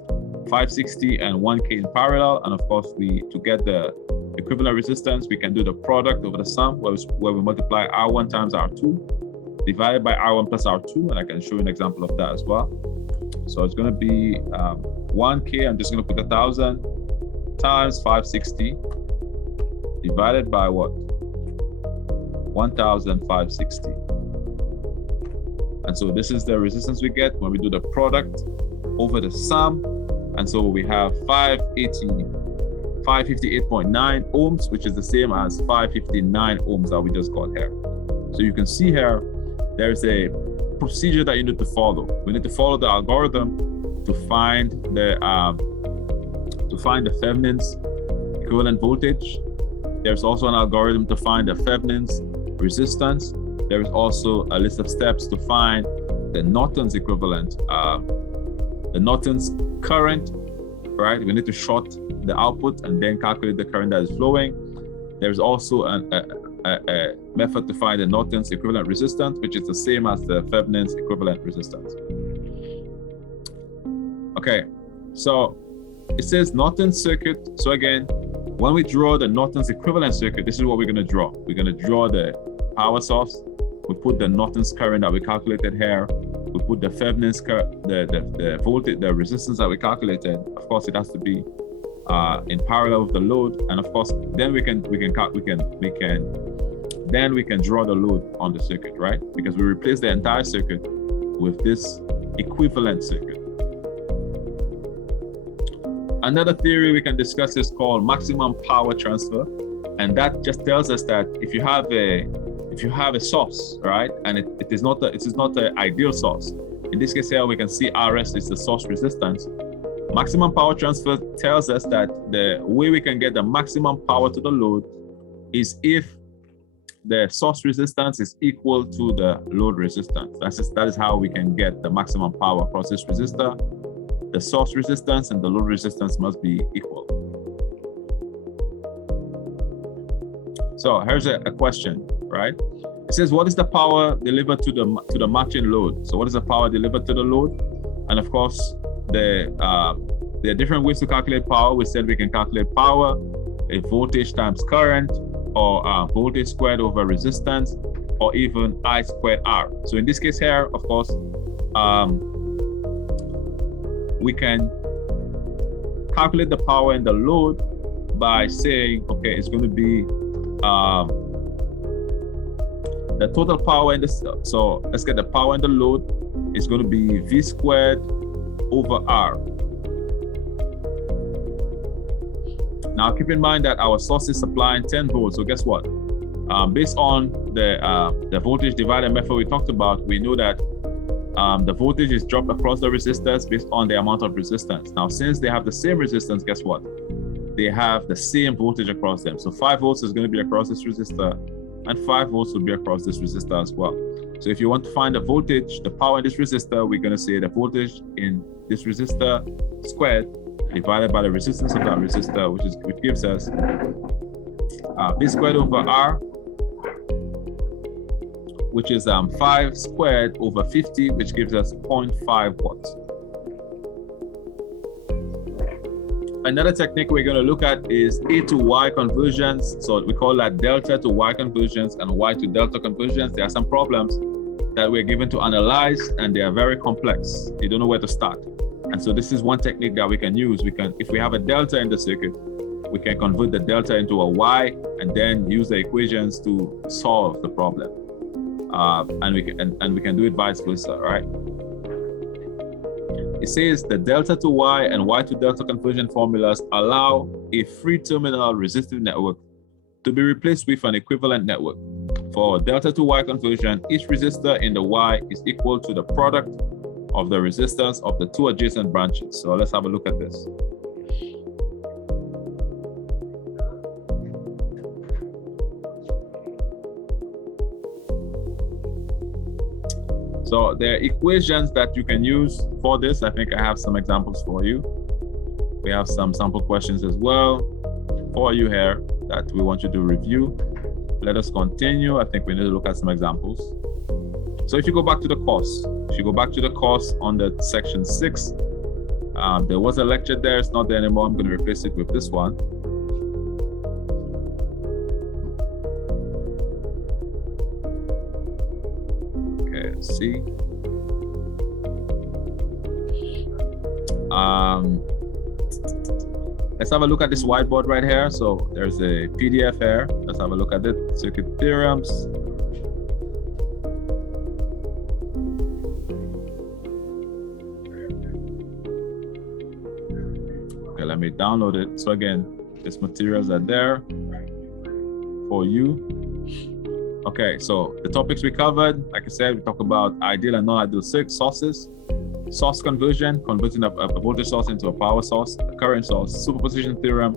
560 and 1K in parallel. And of course, to get the equivalent resistance, we can do the product over the sum, where we multiply R1 times R2 divided by R1 plus R2. And I can show you an example of that as well. So it's going to be 1K, I'm just going to put 1,000 times 560 divided by what? 1,560. And so this is the resistance we get when we do the product over the sum. And so we have 558.9 ohms, which is the same as 559 ohms that we just got here. So you can see here, there's a procedure that you need to follow. We need to follow the algorithm to find the Thevenin's equivalent voltage. There's also an algorithm to find the Thevenin's resistance. There is also a list of steps to find the Norton's equivalent, the Norton's current, right? We need to short the output and then calculate the current that is flowing. There's also a method to find the Norton's equivalent resistance, which is the same as the Thevenin's equivalent resistance. Okay, so it says Norton's circuit. So again, when we draw the Norton's equivalent circuit, this is what we're going to draw. We're going to draw the power source. We put the Norton's current that we calculated here. We put the Thevenin's the voltage, the resistance that we calculated. Of course, it has to be in parallel with the load, and of course, then we can draw the load on the circuit, right? Because we replace the entire circuit with this equivalent circuit. Another theory we can discuss is called maximum power transfer, and that just tells us that if you have a source, right, and it is not the ideal source. In this case here, we can see RS is the source resistance. Maximum power transfer tells us that the way we can get the maximum power to the load is if the source resistance is equal to the load resistance. That is how we can get the maximum power across this resistor. The source resistance and the load resistance must be equal. So here's a question, right? It says, what is the power delivered to the matching load? So what is the power delivered to the load? And of course, there are different ways to calculate power. We said we can calculate power, a voltage times current, or voltage squared over resistance, or even I squared R. So in this case here, of course, we can calculate the power in the load by saying, okay, it's going to be the total power in this. So let's get the power in the load is going to be V squared over R. Now keep in mind that our source is supplying 10 volts. So guess what? Based on the voltage divider method we talked about, we know that the voltage is dropped across the resistors based on the amount of resistance. Now, since they have the same resistance, guess what? They have the same voltage across them. So 5 volts is going to be across this resistor, and 5 volts will be across this resistor as well. So if you want to find the voltage, the power in this resistor, we're going to say the voltage in this resistor squared divided by the resistance of that resistor, which gives us V squared over R, which is 5 squared over 50, which gives us 0.5 watts. Another technique we're going to look at is A to Y conversions. So we call that delta to Y conversions and Y to delta conversions. There are some problems that we're given to analyze, and they are very complex. You don't know where to start. And so this is one technique that we can use. If we have a delta in the circuit, we can convert the delta into a Y and then use the equations to solve the problem. And we can do it vice versa, right? It says the delta to Y and Y to delta conversion formulas allow a free terminal resistive network to be replaced with an equivalent network. For delta to Y conversion, each resistor in the Y is equal to the product of the resistance of the two adjacent branches. So let's have a look at this. So there are equations that you can use for this. I think I have some examples for you. We have some sample questions as well for you here that we want you to review. Let us continue. I think we need to look at some examples. So if you go back to the course, on the section 6, there was a lecture there. It's not there anymore. I'm going to replace it with this one. Okay, let's see. Let's have a look at this whiteboard right here. So there's a PDF here. Let's have a look at it. Circuit theorems. Okay, let me download it. So again, these materials are there for you. Okay, so the topics we covered, like I said, we talked about ideal and non-ideal sources. Source conversion, converting a voltage source into a power source, a current source, superposition theorem,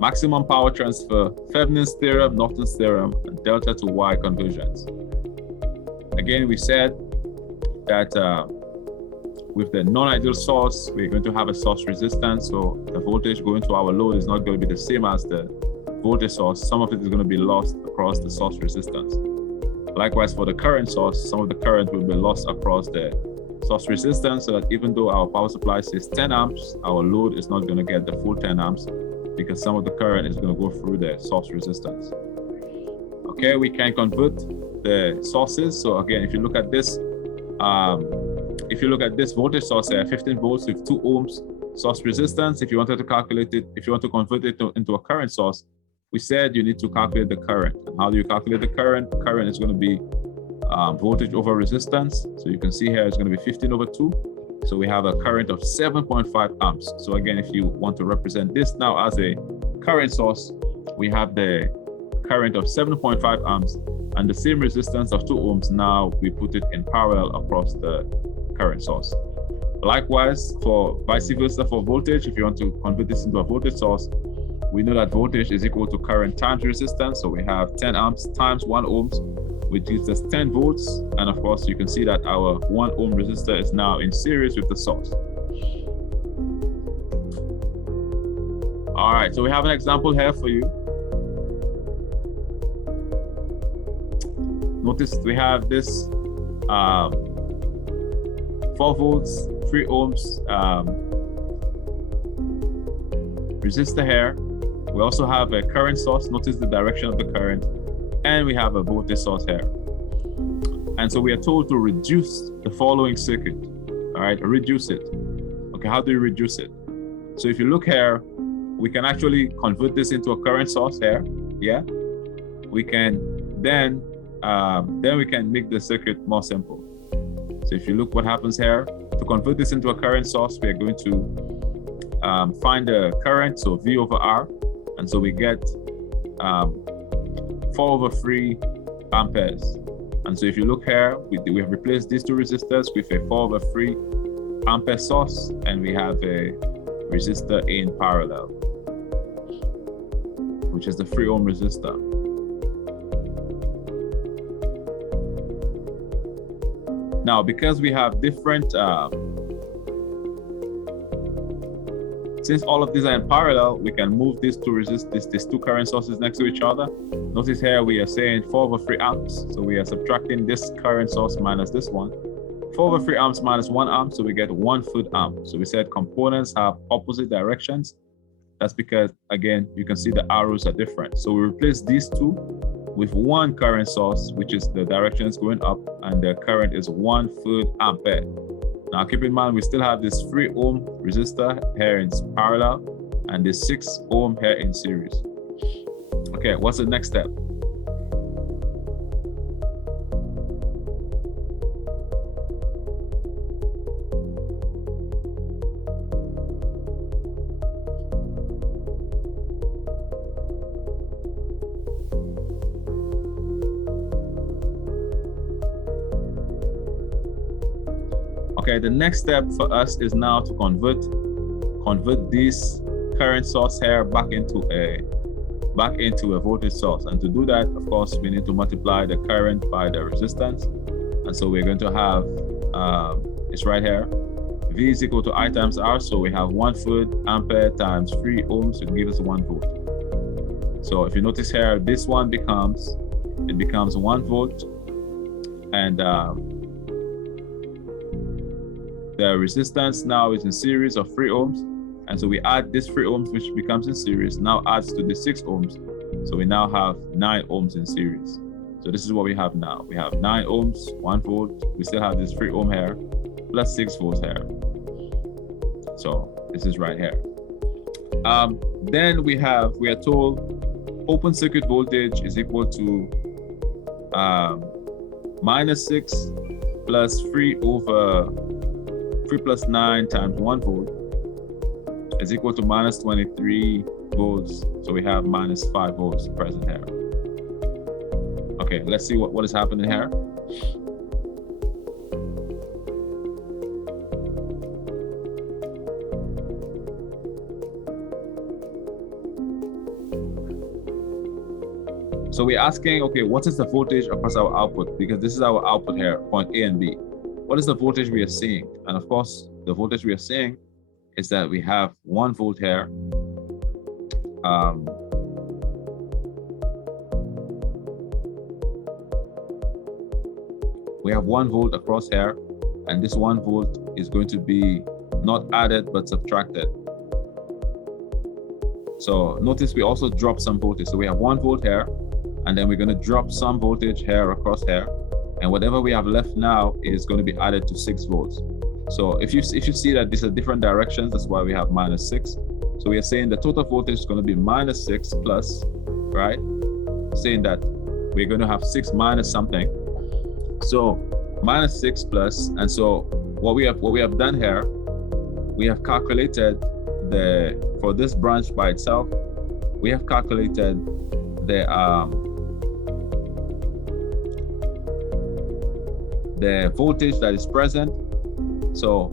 maximum power transfer, Thevenin's theorem, Norton's theorem, and delta to Y conversions. Again, we said that with the non-ideal source, we're going to have a source resistance. So the voltage going to our load is not going to be the same as the voltage source. Some of it is going to be lost across the source resistance. Likewise, for the current source, some of the current will be lost across the source resistance, so that even though our power supply says 10 amps, our load is not going to get the full 10 amps because some of the current is going to go through the source resistance. Okay, we can convert the sources. So again, if you look at this voltage source here, 15 volts with 2 ohms source resistance, if you wanted to calculate it, if you want to convert it into a current source, we said you need to calculate the current. And how do you calculate the current? Current is going to be voltage over resistance. So you can see here it's going to be 15 over 2. So we have a current of 7.5 amps. So again, if you want to represent this now as a current source, we have the current of 7.5 amps and the same resistance of 2 ohms. Now we put it in parallel across the current source. Likewise, for vice versa for voltage, if you want to convert this into a voltage source, we know that voltage is equal to current times resistance. So we have 10 amps times 1 ohms, which gives us 10 volts. And of course, you can see that our 1 ohm resistor is now in series with the source. All right, so we have an example here for you. Notice we have this 4 volts, 3 ohms resistor here. We also have a current source. Notice the direction of the current. And we have a voltage source here. And so we are told to reduce the following circuit. All right, reduce it. Okay, how do you reduce it? So if you look here, we can actually convert this into a current source here. Yeah, we can then we can make the circuit more simple. So if you look what happens here, to convert this into a current source, we are going to find the current, so V over R. And so we get 4 over 3 amperes. And so if you look here, we have replaced these 2 resistors with a 4 over 3 ampere source, and we have a resistor in parallel, which is the 3 ohm resistor. Now, because we have different Since all of these are in parallel, we can move these two these two current sources next to each other. Notice here we are saying 4/3 amps. So we are subtracting this current source minus this one. 4/3 amps minus 1 amp, so we get 1 foot amp. So we said components have opposite directions. That's because, again, you can see the arrows are different. So we replace these two with one current source, which is the direction is going up, and the current is 1 foot ampere. Now keep in mind, we still have this 3 ohm resistor here in parallel and this 6 ohm here in series. Okay, what's the next step? Okay, the next step for us is now to convert this current source here back into a voltage source. And to do that, of course, we need to multiply the current by the resistance. And so we're going to have, it's right here, V is equal to I times R. So we have 1 foot ampere times 3 ohms to give us 1 volt. So if you notice here, this one becomes 1 volt, and the resistance now is in series of 3 ohms. And so we add this 3 ohms, which becomes in series, now adds to the 6 ohms. So we now have 9 ohms in series. So this is what we have now. We have 9 ohms, 1 volt. We still have this 3 ohm here, plus 6 volts here. So this is right here. Then we are told open circuit voltage is equal to minus 6 plus 3 plus 9 times 1 volt is equal to minus 23 volts. So we have minus 5 volts present here. Okay, let's see what is happening here. So we're asking, okay, what is the voltage across our output? Because this is our output here, point A and B. What is the voltage we are seeing? And of course, the voltage we are seeing is that we have 1 volt here. We have 1 volt across here, and this 1 volt is going to be not added but subtracted. So notice we also drop some voltage. So we have 1 volt here, and then we're going to drop some voltage here across here. And whatever we have left now is going to be added to 6 volts. So if you see that these are different directions, that's why we have minus 6. So we are saying the total voltage is going to be minus 6 plus, right? Saying that we're going to have 6 minus something. So minus 6 plus, and so what we have done here, we have calculated for this branch by itself, we have calculated the voltage that is present. So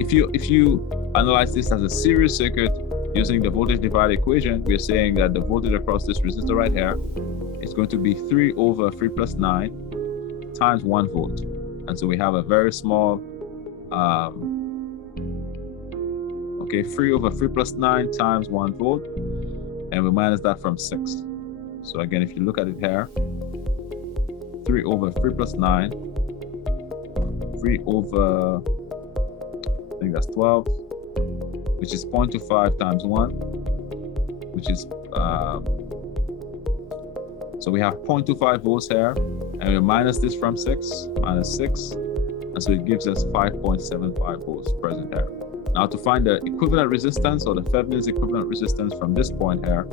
if you analyze this as a series circuit using the voltage divider equation, we're saying that the voltage across this resistor right here is going to be 3 over 3 plus 9 times 1 volt. And so we have a very small, 3 over 3 plus 9 times 1 volt, and we minus that from 6. So again, if you look at it here, 3 over 3 plus 9, 3 over, I think that's 12, which is 0.25 times 1, which is, so we have 0.25 volts here, and we minus this from 6, minus 6, and so it gives us 5.75 volts present here. Now to find the equivalent resistance, or the Thevenin's equivalent resistance from this point here,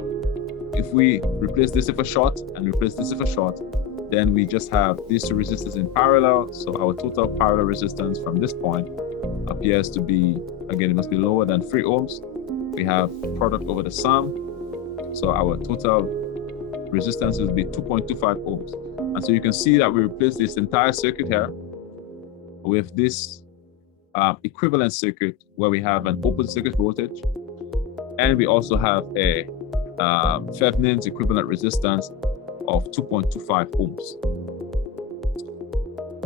if we replace this with a short and replace this with a short, then we just have these two resistors in parallel. So our total parallel resistance from this point appears to be, again, it must be lower than 3 ohms. We have product over the sum. So our total resistance will be 2.25 ohms. And so you can see that we replace this entire circuit here with this equivalent circuit where we have an open circuit voltage, and we also have a Thevenin's equivalent resistance of 2.25 ohms.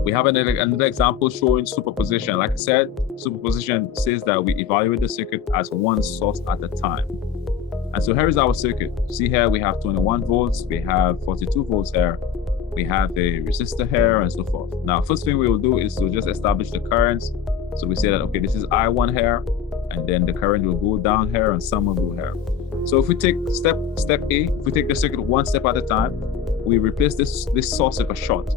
We have another example showing superposition. Like I said, superposition says that we evaluate the circuit as one source at a time. And so here is our circuit. See here, we have 21 volts, we have 42 volts here, we have a resistor here, and so forth. Now, first thing we will do is to just establish the currents. So we say that, okay, this is I1 here, and then the current will go down here, and some will go here. So if we take step A, if we take the circuit one step at a time, we replace this source with a short,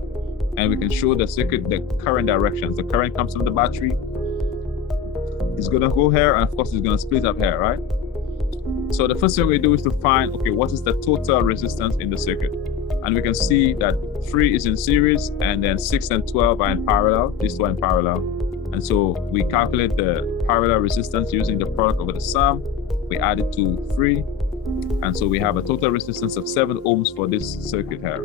and we can show the circuit, the current directions. The current comes from the battery, it's gonna go here, and of course it's gonna split up here, right? So the first thing we do is to find, okay, what is the total resistance in the circuit? And we can see that 3 is in series, and then 6 and 12 are in parallel. These two are in parallel. And so we calculate the parallel resistance using the product over the sum. We add it to 3. And so we have a total resistance of 7 ohms for this circuit here.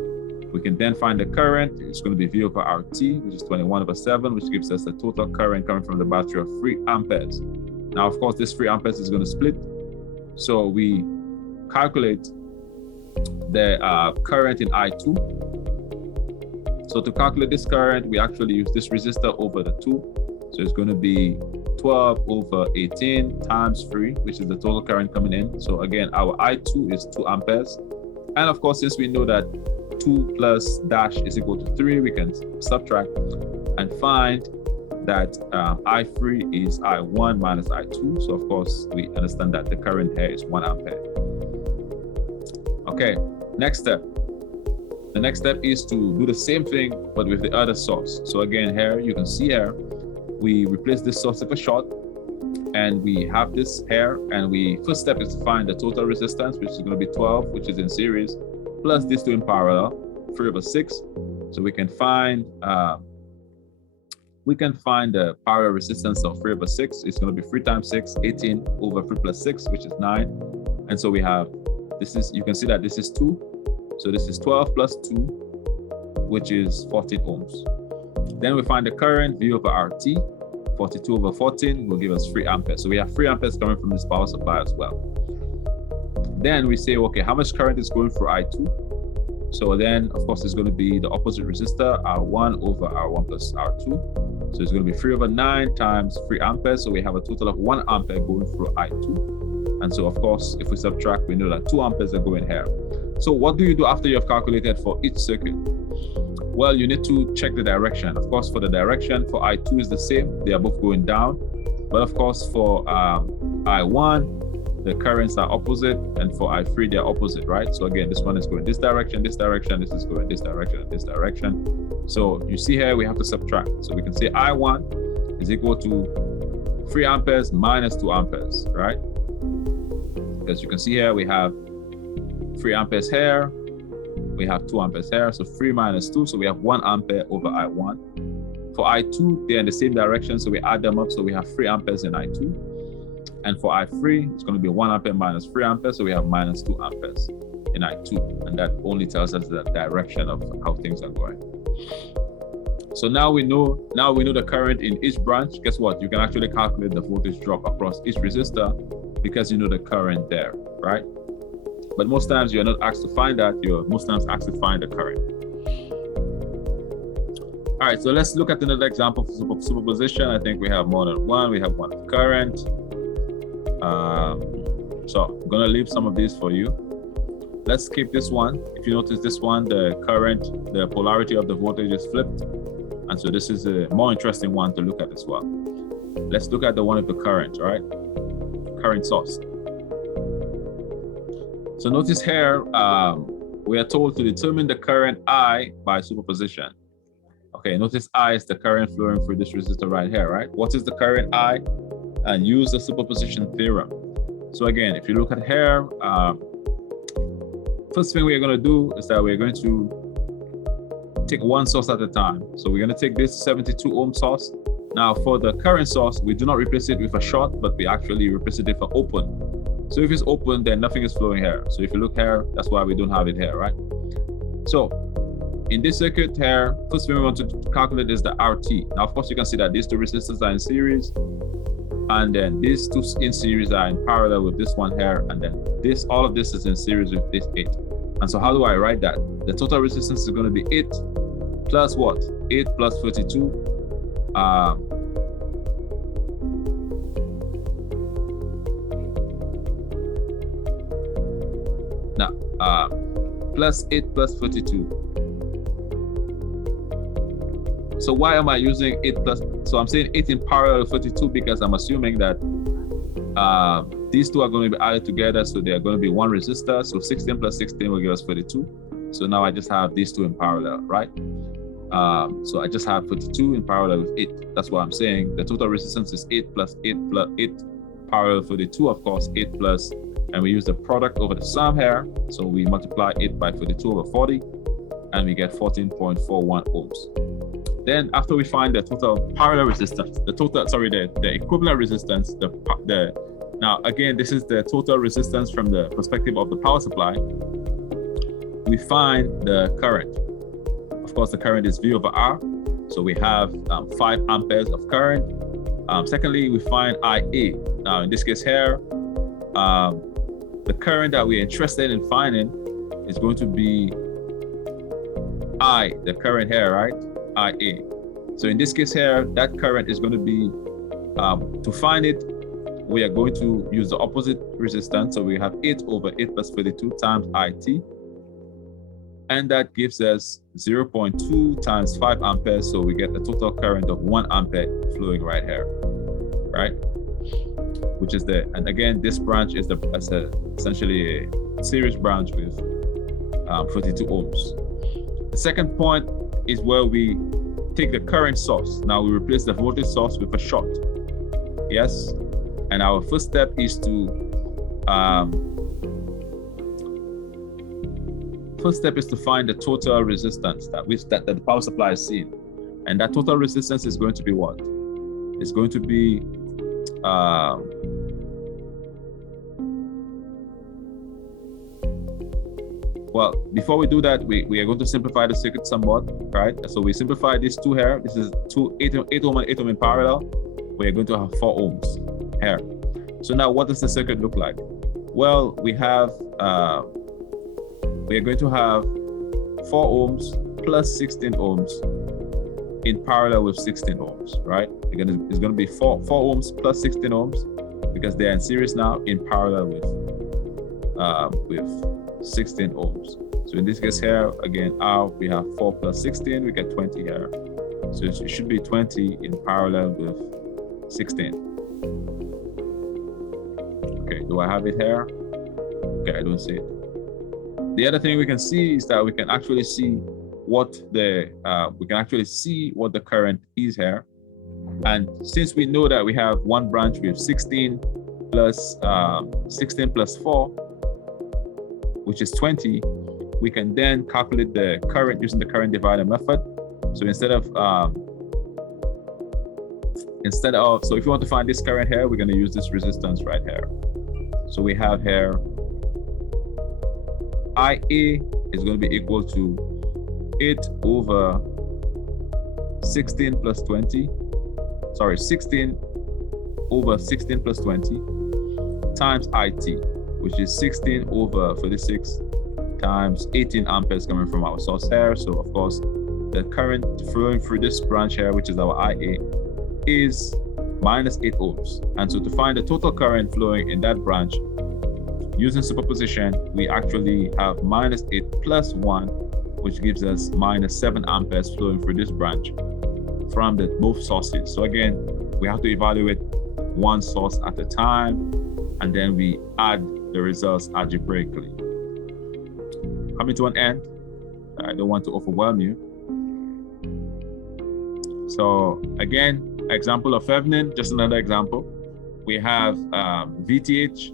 We can then find the current. It's going to be V over RT, which is 21/7, which gives us the total current coming from the battery of 3 amperes. Now, of course, this 3 amperes is going to split. So we calculate the current in I2. So to calculate this current, we actually use this resistor over the 2. So it's going to be 12/18 times 3, which is the total current coming in. So again, our I2 is 2 amperes. And of course, since we know that 2 plus dash is equal to 3, we can subtract and find that I3 is I1 minus I2. So of course, we understand that the current here is 1 ampere. Okay, next step. The next step is to do the same thing, but with the other source. So again, here, you can see here, we replace this source with a short, and we have this here, and first step is to find the total resistance, which is going to be 12, which is in series, plus these two in parallel, 3/6. So we can find the parallel resistance of 3/6. It's going to be 3 times 6, 18 over 3 plus 6, which is 9. And so we have, you can see that this is 2. So this is 12 plus 2, which is 14 ohms. Then we find the current, V over RT, 42/14 will give us 3 amperes. So we have 3 amperes coming from this power supply as well. Then we say, okay, how much current is going through I2? So then, of course, it's going to be the opposite resistor, R1 over R1 plus R2. So it's going to be 3/9 times 3 amperes. So we have a total of 1 ampere going through I2. And so, of course, if we subtract, we know that 2 amperes are going here. So what do you do after you have calculated for each circuit? Well, you need to check the direction. Of course, for the direction, for I2 is the same. They are both going down. But of course, for I1, the currents are opposite, and for I3, they're opposite, right? So again, this one is going this direction, this is going this direction, and this direction. So you see here, we have to subtract. So we can say I1 is equal to 3 amperes minus 2 amperes, right? Because you can see here, we have 3 amperes here, we have 2 amperes here, so 3 minus 2, so we have 1 ampere over I1. For I2, they're in the same direction, so we add them up, so we have 3 amperes in I2. And for I3, it's going to be 1 ampere minus 3 amperes, so we have minus 2 amperes in I2. And that only tells us the direction of how things are going. So now we know the current in each branch. Guess what? You can actually calculate the voltage drop across each resistor because you know the current there, right? But most times you're not asked to find that, you're most times asked to find the current. All right, so let's look at another example for superposition. I think we have more than one. We have one of current. So I'm gonna leave some of these for you. Let's keep this one. If you notice this one, the current, the polarity of the voltage is flipped. And so this is a more interesting one to look at as well. Let's look at the one of the current, right? Current source. So notice here, we are told to determine the current I by superposition. Okay, notice I is the current flowing through this resistor right here, right? What is the current I? And use the superposition theorem. So again, if you look at here, first thing we're going to do is that we're going to take one source at a time. So we're going to take this 72 ohm source. Now for the current source, we do not replace it with a short, but we actually replace it with an open. So if it's open, then nothing is flowing here. So if you look here, that's why we don't have it here, right? So in this circuit here, first thing we want to calculate is the RT. Now, of course, you can see that these two resistors are in series, and then these two in series are in parallel with this one here, and then this, all of this is in series with this 8. And so how do I write that? The total resistance is going to be 8 plus what? 8 plus 32. Plus 8 plus 42. So why am I using 8 plus? So I'm saying 8 in parallel with 42 because I'm assuming that these two are going to be added together, so they are going to be one resistor. So 16 plus 16 will give us 42. So now I just have these two in parallel, right? So I just have 42 in parallel with 8. That's what I'm saying. The total resistance is 8 plus 8 plus 8 parallel 42, of course, 8 plus, and we use the product over the sum here. So we multiply 8 by 42 over 40, and we get 14.41 ohms. Then after we find the total parallel resistance, the equivalent resistance, now again, this is the total resistance from the perspective of the power supply. We find the current. Of course, the current is V over R. So we have 5 amperes of current. Secondly, we find IA. Now in this case here, the current that we're interested in finding is going to be I, the current here, right? IA. So in this case here, that current is going to be, to find it, we are going to use the opposite resistance. So we have 8 over 8 plus 42 times IT. And that gives us 0.2 times 5 amperes. So we get a total current of 1 ampere flowing right here, right? Which is and again, this branch is essentially a series branch with 42 ohms. The second point is where we take the current source. Now we replace the voltage source with a short. Yes. And our first step is to find the total resistance that the power supply is seeing. And that total resistance is going to be what? It's going to be well, before we do that, we are going to simplify the circuit somewhat, right? So we simplify these two here. This is 8 ohm and 8 ohm in parallel. We are going to have 4 ohms here. So now what does the circuit look like? Well, we are going to have 4 ohms plus 16 ohms in parallel with 16 ohms, right? It's going to be 4 ohms plus 16 ohms because they are in series now in parallel with 16 ohms. So in this case here, again, we have 4 plus 16, we get 20 here. So it should be 20 in parallel with 16. Okay, do I have it here? Okay, I don't see it. The other thing we can see is that we can actually see what the current is here. And since we know that we have one branch with 16 plus 4, which is 20, we can then calculate the current using the current divider method. So so if you want to find this current here, we're going to use this resistance right here. So we have here IA is going to be equal to 8 over 16 plus 20. Sorry, 16 over 16 plus 20 times IT, which is 16 over 36 times 18 amperes coming from our source here. So of course, the current flowing through this branch here, which is our IA, is minus 8 ohms. And so to find the total current flowing in that branch, using superposition, we actually have minus 8 plus 1, which gives us minus 7 amperes flowing through this branch from both sources. So again, we have to evaluate one source at a time, and then we add the results algebraically. Coming to an end, I don't want to overwhelm you. So again, example of Thevenin, just another example. We have VTH,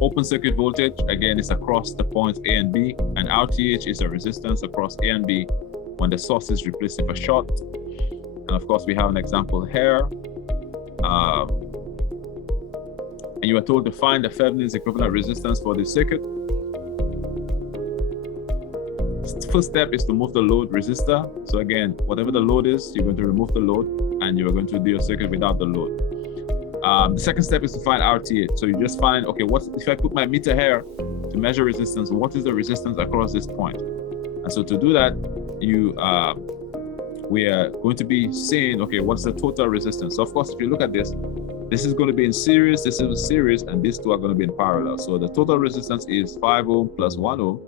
open circuit voltage, again, it's across the points A and B, and RTH is a resistance across A and B when the source is replaced with a short. And of course, we have an example here. And you are told to find the Thevenin's equivalent resistance for this circuit. First step is to move the load resistor. So again, whatever the load is, you're going to remove the load and you're going to do your circuit without the load. The second step is to find RTH. So you just find, okay, if I put my meter here to measure resistance, what is the resistance across this point? And so to do that, we are going to be saying, okay, what's the total resistance? So of course, if you look at this, this is going to be in series, this is in series, and these two are going to be in parallel. So the total resistance is 5 ohm plus 1 ohm.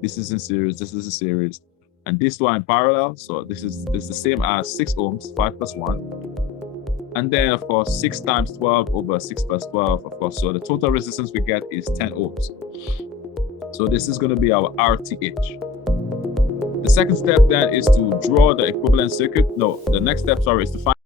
This is in series, this is in series, and these two are in parallel. So this is the same as 6 ohms, 5 plus 1. And then of course, 6 times 12 over 6 plus 12, of course. So the total resistance we get is 10 ohms. So this is going to be our RTH. The second step then is to draw the equivalent circuit. No, the next step, sorry, is to find